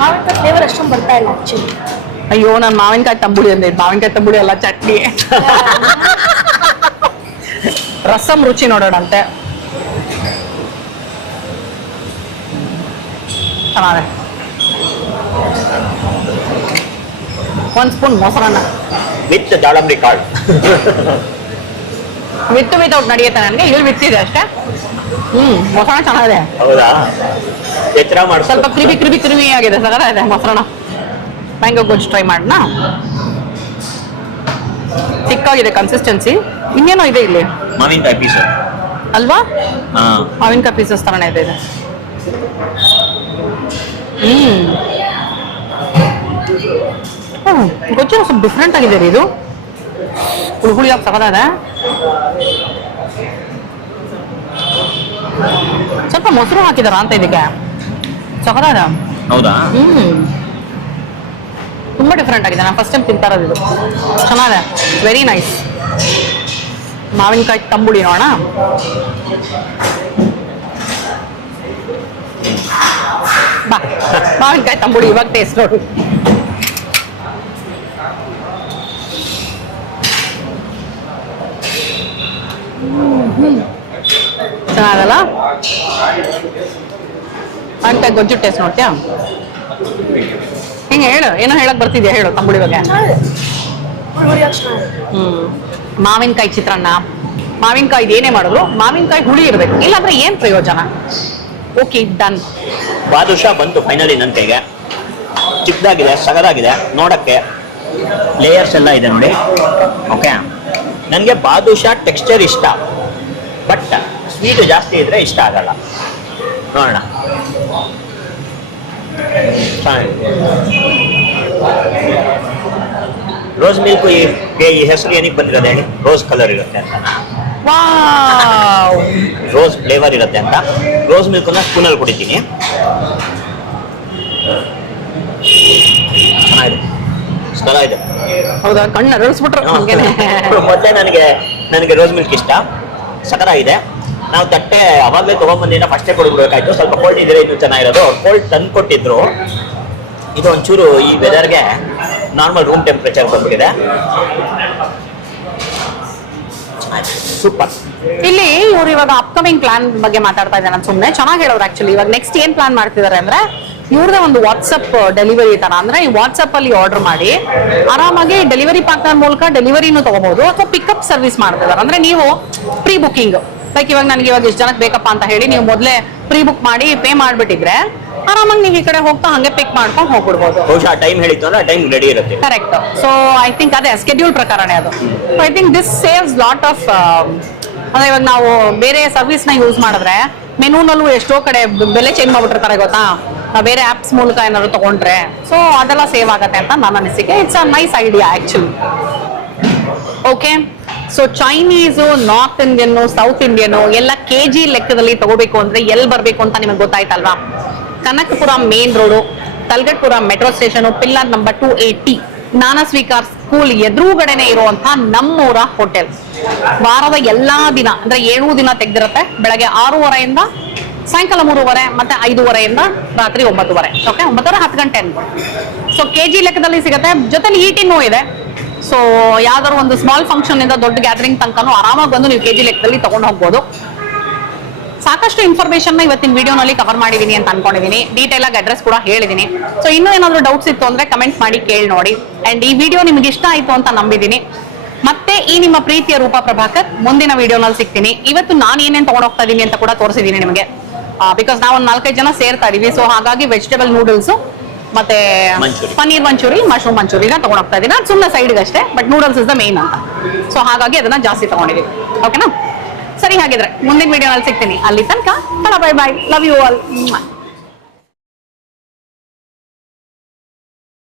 ಮಾವಿನಕಾಯಿ ಫ್ಲೇವರ್ ಅಷ್ಟೊಂದು ಬರ್ತಾ ಇಲ್ಲ ಆಕ್ಚುಲಿ. ಅಯ್ಯೋ, ನಾನು ಮಾವಿನಕಾಯಿ ತಂಬುಳಿ ಅಂದೆ. ಮಾವಿನಕಾಯಿ ತಂಬುಳಿ ಅಲ್ಲ, ಚಟ್ನಿ. ರಸಂ ರುಚಿ ನೋಡೋಣಂತೆ. ಚೆನ್ನಾಗಿದೆ. 1 ಸ್ಪೂನ್ ಮೊಸರನ್ನ ವಿತ್ ದಾಳಂಬ್ರಿ ಕಾಳು. ವಿತೌಟ್ ನಡೆಯುತ್ತೆ ನನಗೆ. ಇಲ್ಲಿ ವಿತ್ತಿದೆ ಅಷ್ಟೇ. ಮೊಸರನ್ನ ಚೆನ್ನಾಗಿದೆ. ಹೌದಾ? ಎಚ್ಚರ ಮಾಡಿ ಸ್ವಲ್ಪ ಕ್ರಿಮಿ ಆಗಿದೆ. ಸಗದ ಮೊಸರನ್ನ. ಮ್ಯಾಂಗೋ ಗೊಜ್ಜು ಟ್ರೈ ಮಾಡೋಣ. ಚಿಕ್ಕಾಗಿದೆ ಕನ್ಸಿಸ್ಟೆನ್ಸಿ. ಇನ್ನೇನೋ ಇದೆ ಇಲ್ಲಿ. ಮಾವಿನಕಾಯಿ ಪೀಸ್ ಅಲ್ವಾ? ಹಾ, ಮಾವಿನಕಾಯಿ ಪೀಸಸ್ ತರನೇ ಇದೆ. ಗೊಜ್ಜು ಸ್ವಲ್ಪ ಡಿಫ್ರೆಂಟ್ ಆಗಿದೆ ರೀ ಇದು. ಹುಳಿಯಾಗಿ ಸಗದಾದೆ. ಸ್ವಲ್ಪ ಮೊಸರು ಹಾಕಿದಾರ ಅಂತ ಇದಕ್ಕೆ. ಸಗದಾದ. ಹೌದಾ? ತುಂಬಾ ಡಿಫ್ರೆಂಟ್ ಆಗಿದೆ. ನಾನು ಫಸ್ಟ್ ಟೈಮ್ ತಿಂತಾ ಇರೋದು ಇದು. ಚೆನ್ನಾಗಿದೆ. Very nice. ಮಾವಿನಕಾಯಿ ತಂಬುಳಿ ನೋಡೋಣ. ಬಾ, ಮಾವಿನಕಾಯಿ ತಂಬುಳಿ ಇವಾಗ ಟೇಸ್ಟ್ ನೋಡು. ಚೆನ್ನಾಗಲ್ಲ? ಮಾವಿನಕಾಯಿ ಗೊಜ್ಜು ಟೇಸ್ಟ್ ನೋಡ್ತೀಯಾ? ಹಿಂಗೆ ಹೇಳು, ಏನೋ ಹೇಳಕ್ ಬರ್ತಿದ್ಯಾ? ಹೇಳು ತಂಬುಳಿ ಬಗ್ಗೆ. ಮಾವಿನಕಾಯಿ ಚಿತ್ರಾನ್ನ, ಮಾವಿನಕಾಯಿ ಏನೇ ಮಾಡಿದ್ರು ಮಾವಿನಕಾಯಿ ಹುಳಿ ಇರ್ಬೇಕು, ಇಲ್ಲಾಂದ್ರೆ ಏನ್ ಪ್ರಯೋಜನ? Okay, done. ಬಾದುಷಾ ಬಂತು ಫೈನಲಿ ನನ್ನ ಕೈಗೆ. ಚಿಕ್ಕದಾಗಿದೆ, ಸಗದಾಗಿದೆ, ನೋಡಕ್ಕೆ ಲೇಯರ್ಸ್ ಎಲ್ಲ ಇದೆ ನೋಡಿ. ಓಕೆ, ನನಗೆ ಬಾದುಷಾ ಟೆಕ್ಸ್ಚರ್ ಇಷ್ಟ, ಬಟ್ ಸ್ವೀಟ್ ಜಾಸ್ತಿ ಇದ್ರೆ ಇಷ್ಟ ಆಗಲ್ಲ. ನೋಡೋಣ. ರೋಸ್ ಮಿಲ್ಕ್ ಈ ಹೆಸರು ಏನಕ್ಕೆ ಬಂದಿರೋದು ಹೇಳಿ? ರೋಸ್ ಕಲರ್ ಇರುತ್ತೆ ಅಂತ, ವಾವ್ ರೋಸ್ ಫ್ಲೇವರ್ ಇರುತ್ತೆ ಅಂತ. ರೋಸ್ ಮಿಲ್ಕನ್ನ ಸ್ಪೂನಲ್ಲಿ ಕುಡಿತೀನಿ. ಚೆನ್ನಾಗಿದೆ, ಸ್ಥಳ ಇದೆ. ಹೌದಾ, ಕಣ್ಣು ಅರಳಿಸ್ಬಿಟ್ರು ಹಂಗೇನೆ. ಮೊದಲೇ ನನಗೆ ರೋಸ್ ಮಿಲ್ಕ್ ಇಷ್ಟ, ಸಕರಾಗಿದೆ. ನಾವು ತಟ್ಟೆ ಅವಾಗಲೇ ತೊಗೊಂಬಂದಿನ ಫಸ್ಟೇ ಕೊಡ್ಬಿಡ್ಬೇಕಾಯ್ತು. ಸ್ವಲ್ಪ ಕೋಲ್ಡ್ ಇದ್ರೆ ಇನ್ನೂ ಚೆನ್ನಾಗಿರೋದು. ಕೋಲ್ಡ್ ತಂದು ಕೊಟ್ಟಿದ್ರು. ಇದು ಒಂಚೂರು ಈ ವೆದರ್ಗೆ ನಾರ್ಮಲ್ ರೂಮ್ ಟೆಂಪ್ರೇಚರ್ ಬಂದ್ಬಿಟ್ಟಿದೆ. ಸೂಪರ್. ಇಲ್ಲಿ ಇವ್ರು ಇವಾಗ ಅಪ್ಕಮಿಂಗ್ ಪ್ಲಾನ್ ಬಗ್ಗೆ ಮಾತಾಡ್ತಾ ಇದ್ದಾರೆ. ನಾನು ಸುಮ್ಮನೆ ಚೆನ್ನಾಗಿ ಹೇಳೋರು. ಆಕ್ಚುಲಿ ಇವಾಗ ನೆಕ್ಸ್ಟ್ ಏನ್ ಪ್ಲಾನ್ ಮಾಡ್ತಿದ್ದಾರೆ ಅಂದ್ರೆ, ಇವ್ರದೇ ಒಂದು ವಾಟ್ಸಪ್ ಡೆಲಿವರಿ ತರ, ಅಂದ್ರೆ ಈ ವಾಟ್ಸಪ್ ಅಲ್ಲಿ ಆರ್ಡರ್ ಮಾಡಿ ಆರಾಮಾಗಿ ಡೆಲಿವರಿ ಪಾರ್ಟ್ನರ್ ಮೂಲಕ ಡೆಲಿವರಿನೂ ತಗೋಬಹುದು, ಅಥವಾ ಪಿಕಪ್ ಸರ್ವಿಸ್ ಮಾಡ್ತಿದ್ದಾರೆ. ಅಂದ್ರೆ ನೀವು ಪ್ರೀ ಬುಕಿಂಗ್, ಲೈಕ್ ಇವಾಗ ನನಗೆ ಇವಾಗ ಇಷ್ಟು ಜನಕ್ಕೆ ಬೇಕಪ್ಪ ಅಂತ ಹೇಳಿ ನೀವು ಮೊದಲೇ ಪ್ರೀ ಬುಕ್ ಮಾಡಿ ಪೇ ಮಾಡ್ಬಿಟ್ಟಿದ್ರೆ ಆರಾಮಾಗಿ ನೀವು ಈ ಕಡೆ ಹೋಗ್ತಾ ಹಂಗೆ ಪಿಕ್ ಮಾಡ್ಕೊಂಡು ಹೋಗ್ಬಿಡ್ಬೋದು. ಬಹುಶಃ ಟೈಮ್ ಹೇಳಿತ್ತು ಅಂದ್ರೆ ಟೈಮ್ ರೆಡಿ ಇರುತ್ತೆ. ಕರೆಕ್ಟ್. ಸೊ ಐ ಥಿಂಕ್ ಅದೇ ಸ್ಕೆಡ್ಯೂಲ್ ಪ್ರಕಾರನೇ ಅದು. I think this saves lot of, ಅಂದ್ರೆ ಇವಾಗ ನಾವು ಬೇರೆ ಸರ್ವಿಸ್ ನ ಯೂಸ್ ಮಾಡಿದ್ರೆ ಮೆನೂನಲ್ಲೂ ಎಷ್ಟೋ ಕಡೆ ಬೆಲೆ ಚೇಂಜ್ ಮಾಡ್ಬಿಟ್ಟಿರ್ತಾರೆ ಗೊತ್ತಾ, ನಾವು ಬೇರೆ ಆಪ್ಸ್ ಮೂಲಕ ಏನಾದ್ರು ತಗೊಂಡ್ರೆ. ಸೊ ಅದೆಲ್ಲ ಸೇವ್ ಆಗತ್ತೆ ಅಂತ ನನ್ನ ಅನಿಸಿಕೆ. It's a nice idea actually. Okay, so Chinese, north Indian, south Indian ಎಲ್ಲ KG ಲೆಕ್ಕದಲ್ಲಿ ತಗೋಬೇಕು ಅಂದ್ರೆ ಎಲ್ಲಿ ಬರಬೇಕು ಅಂತ ನಿಮಗೆ ಗೊತ್ತಾಯ್ತಲ್ವಾ? Kanakapura main road, Thalaghattapura metro station, pillar number 280, Jnana ಸ್ವೀಕಾರ್ school ಎದುರುಗಡೆನೆ ಇರುವಂತ ನಮ್ಮೂರ ಹೋಟೆಲ್. ವಾರದ ಎಲ್ಲಾ ದಿನ ಅಂದ್ರೆ 7 ದಿನ ತೆಗ್ದಿರುತ್ತೆ. ಬೆಳಗ್ಗೆ 6:30 ಸಾಯಂಕಾಲ 3:30, ಮತ್ತೆ 5:30 ರಾತ್ರಿ 9:30. ಓಕೆ, 9:30 10 ಗಂಟೆ ಅಂತ. ಸೊ KG ಲೆಕ್ಕದಲ್ಲಿ ಸಿಗುತ್ತೆ. ಜೊತೆಲಿ ಈಟಿನೂ ಇದೆ. ಸೊ ಯಾವ್ದಾದ್ರು ಒಂದು ಸ್ಮಾಲ್ ಫಂಕ್ಷನ್ ಇಂದ ದೊಡ್ಡ ಗ್ಯಾದರಿಂಗ್ ತನಕನೂ ಆರಾಮಾಗಿ ಬಂದು ನೀವು KG ಲೆಕ್ಕದಲ್ಲಿ ತಗೊಂಡು ಹೋಗ್ಬೋದು. ಸಾಕಷ್ಟು ಇನ್ಫಾರ್ಮೇಶನ್ ಇವತ್ತಿನ ವಿಡಿಯೋನಲ್ಲಿ ಕವರ್ ಮಾಡಿದೀನಿ ಅಂತ ಅನ್ಕೊಂಡಿದೀನಿ. ಡೀಟೇಲ್ ಆಗಿ ಅಡ್ರೆಸ್ ಕೂಡ ಹೇಳಿದೀನಿ. ಸೊ ಇನ್ನೂ ಏನಾದ್ರು ಡೌಟ್ಸ್ ಇತ್ತು ಅಂದ್ರೆ ಕಮೆಂಟ್ ಮಾಡಿ ಕೇಳಿ ನೋಡಿ. ಅಂಡ್ ಈ ವಿಡಿಯೋ ನಿಮ್ಗೆ ಇಷ್ಟ ಆಯ್ತು ಅಂತ ನಂಬಿದೀನಿ. ಮತ್ತೆ ಈ ನಿಮ್ಮ ಪ್ರೀತಿಯ ರೂಪಾ ಪ್ರಭಾಕರ್ ಮುಂದಿನ ವಿಡಿಯೋನಲ್ಲಿ ಸಿಗ್ತೀನಿ. ಇವತ್ತು ನಾನು ಏನೇನ್ ತಗೊಂಡು ಹೋಗ್ತಾ ಇದೀನಿ ಅಂತ ಕೂಡ ತೋರಿಸಿದೀನಿ ನಿಮಗೆ. ಬಿಕಾಸ್ ನಾವು ಒಂದು 4-5 ಜನ ಸೇರ್ತಾ ಇದೀವಿ. ಸೊ ಹಾಗಾಗಿ ವೆಜಿಟೇಬಲ್ ನೂಡಲ್ಸ್ ಮತ್ತೆ ಪನ್ನೀರ್ ಮಂಚೂರಿ, ಮಶ್ರೂಮ್ ಮಂಚೂರಿನ ತಗೊಂಡ್ ಹೋಗ್ತಾ ಇದೀನಿ. ಅದು ಸುಮ್ಮನೆ ಸೈಡ್ಗೆ ಅಷ್ಟೇ, but noodles is the main ಅಂತ. ಸೊ ಹಾಗಾಗಿ ಅದನ್ನ ಜಾಸ್ತಿ ತಗೊಂಡಿದೀವಿ. ಓಕೆನಾ? ಸರಿ, ಹಾಗಿದ್ರೆ ಮುಂದಿನ ವಿಡಿಯೋನಲ್ಲಿ ಸಿಗ್ತೀನಿ. ಅಲ್ಲಿ ತನಕ bye bye, love you all.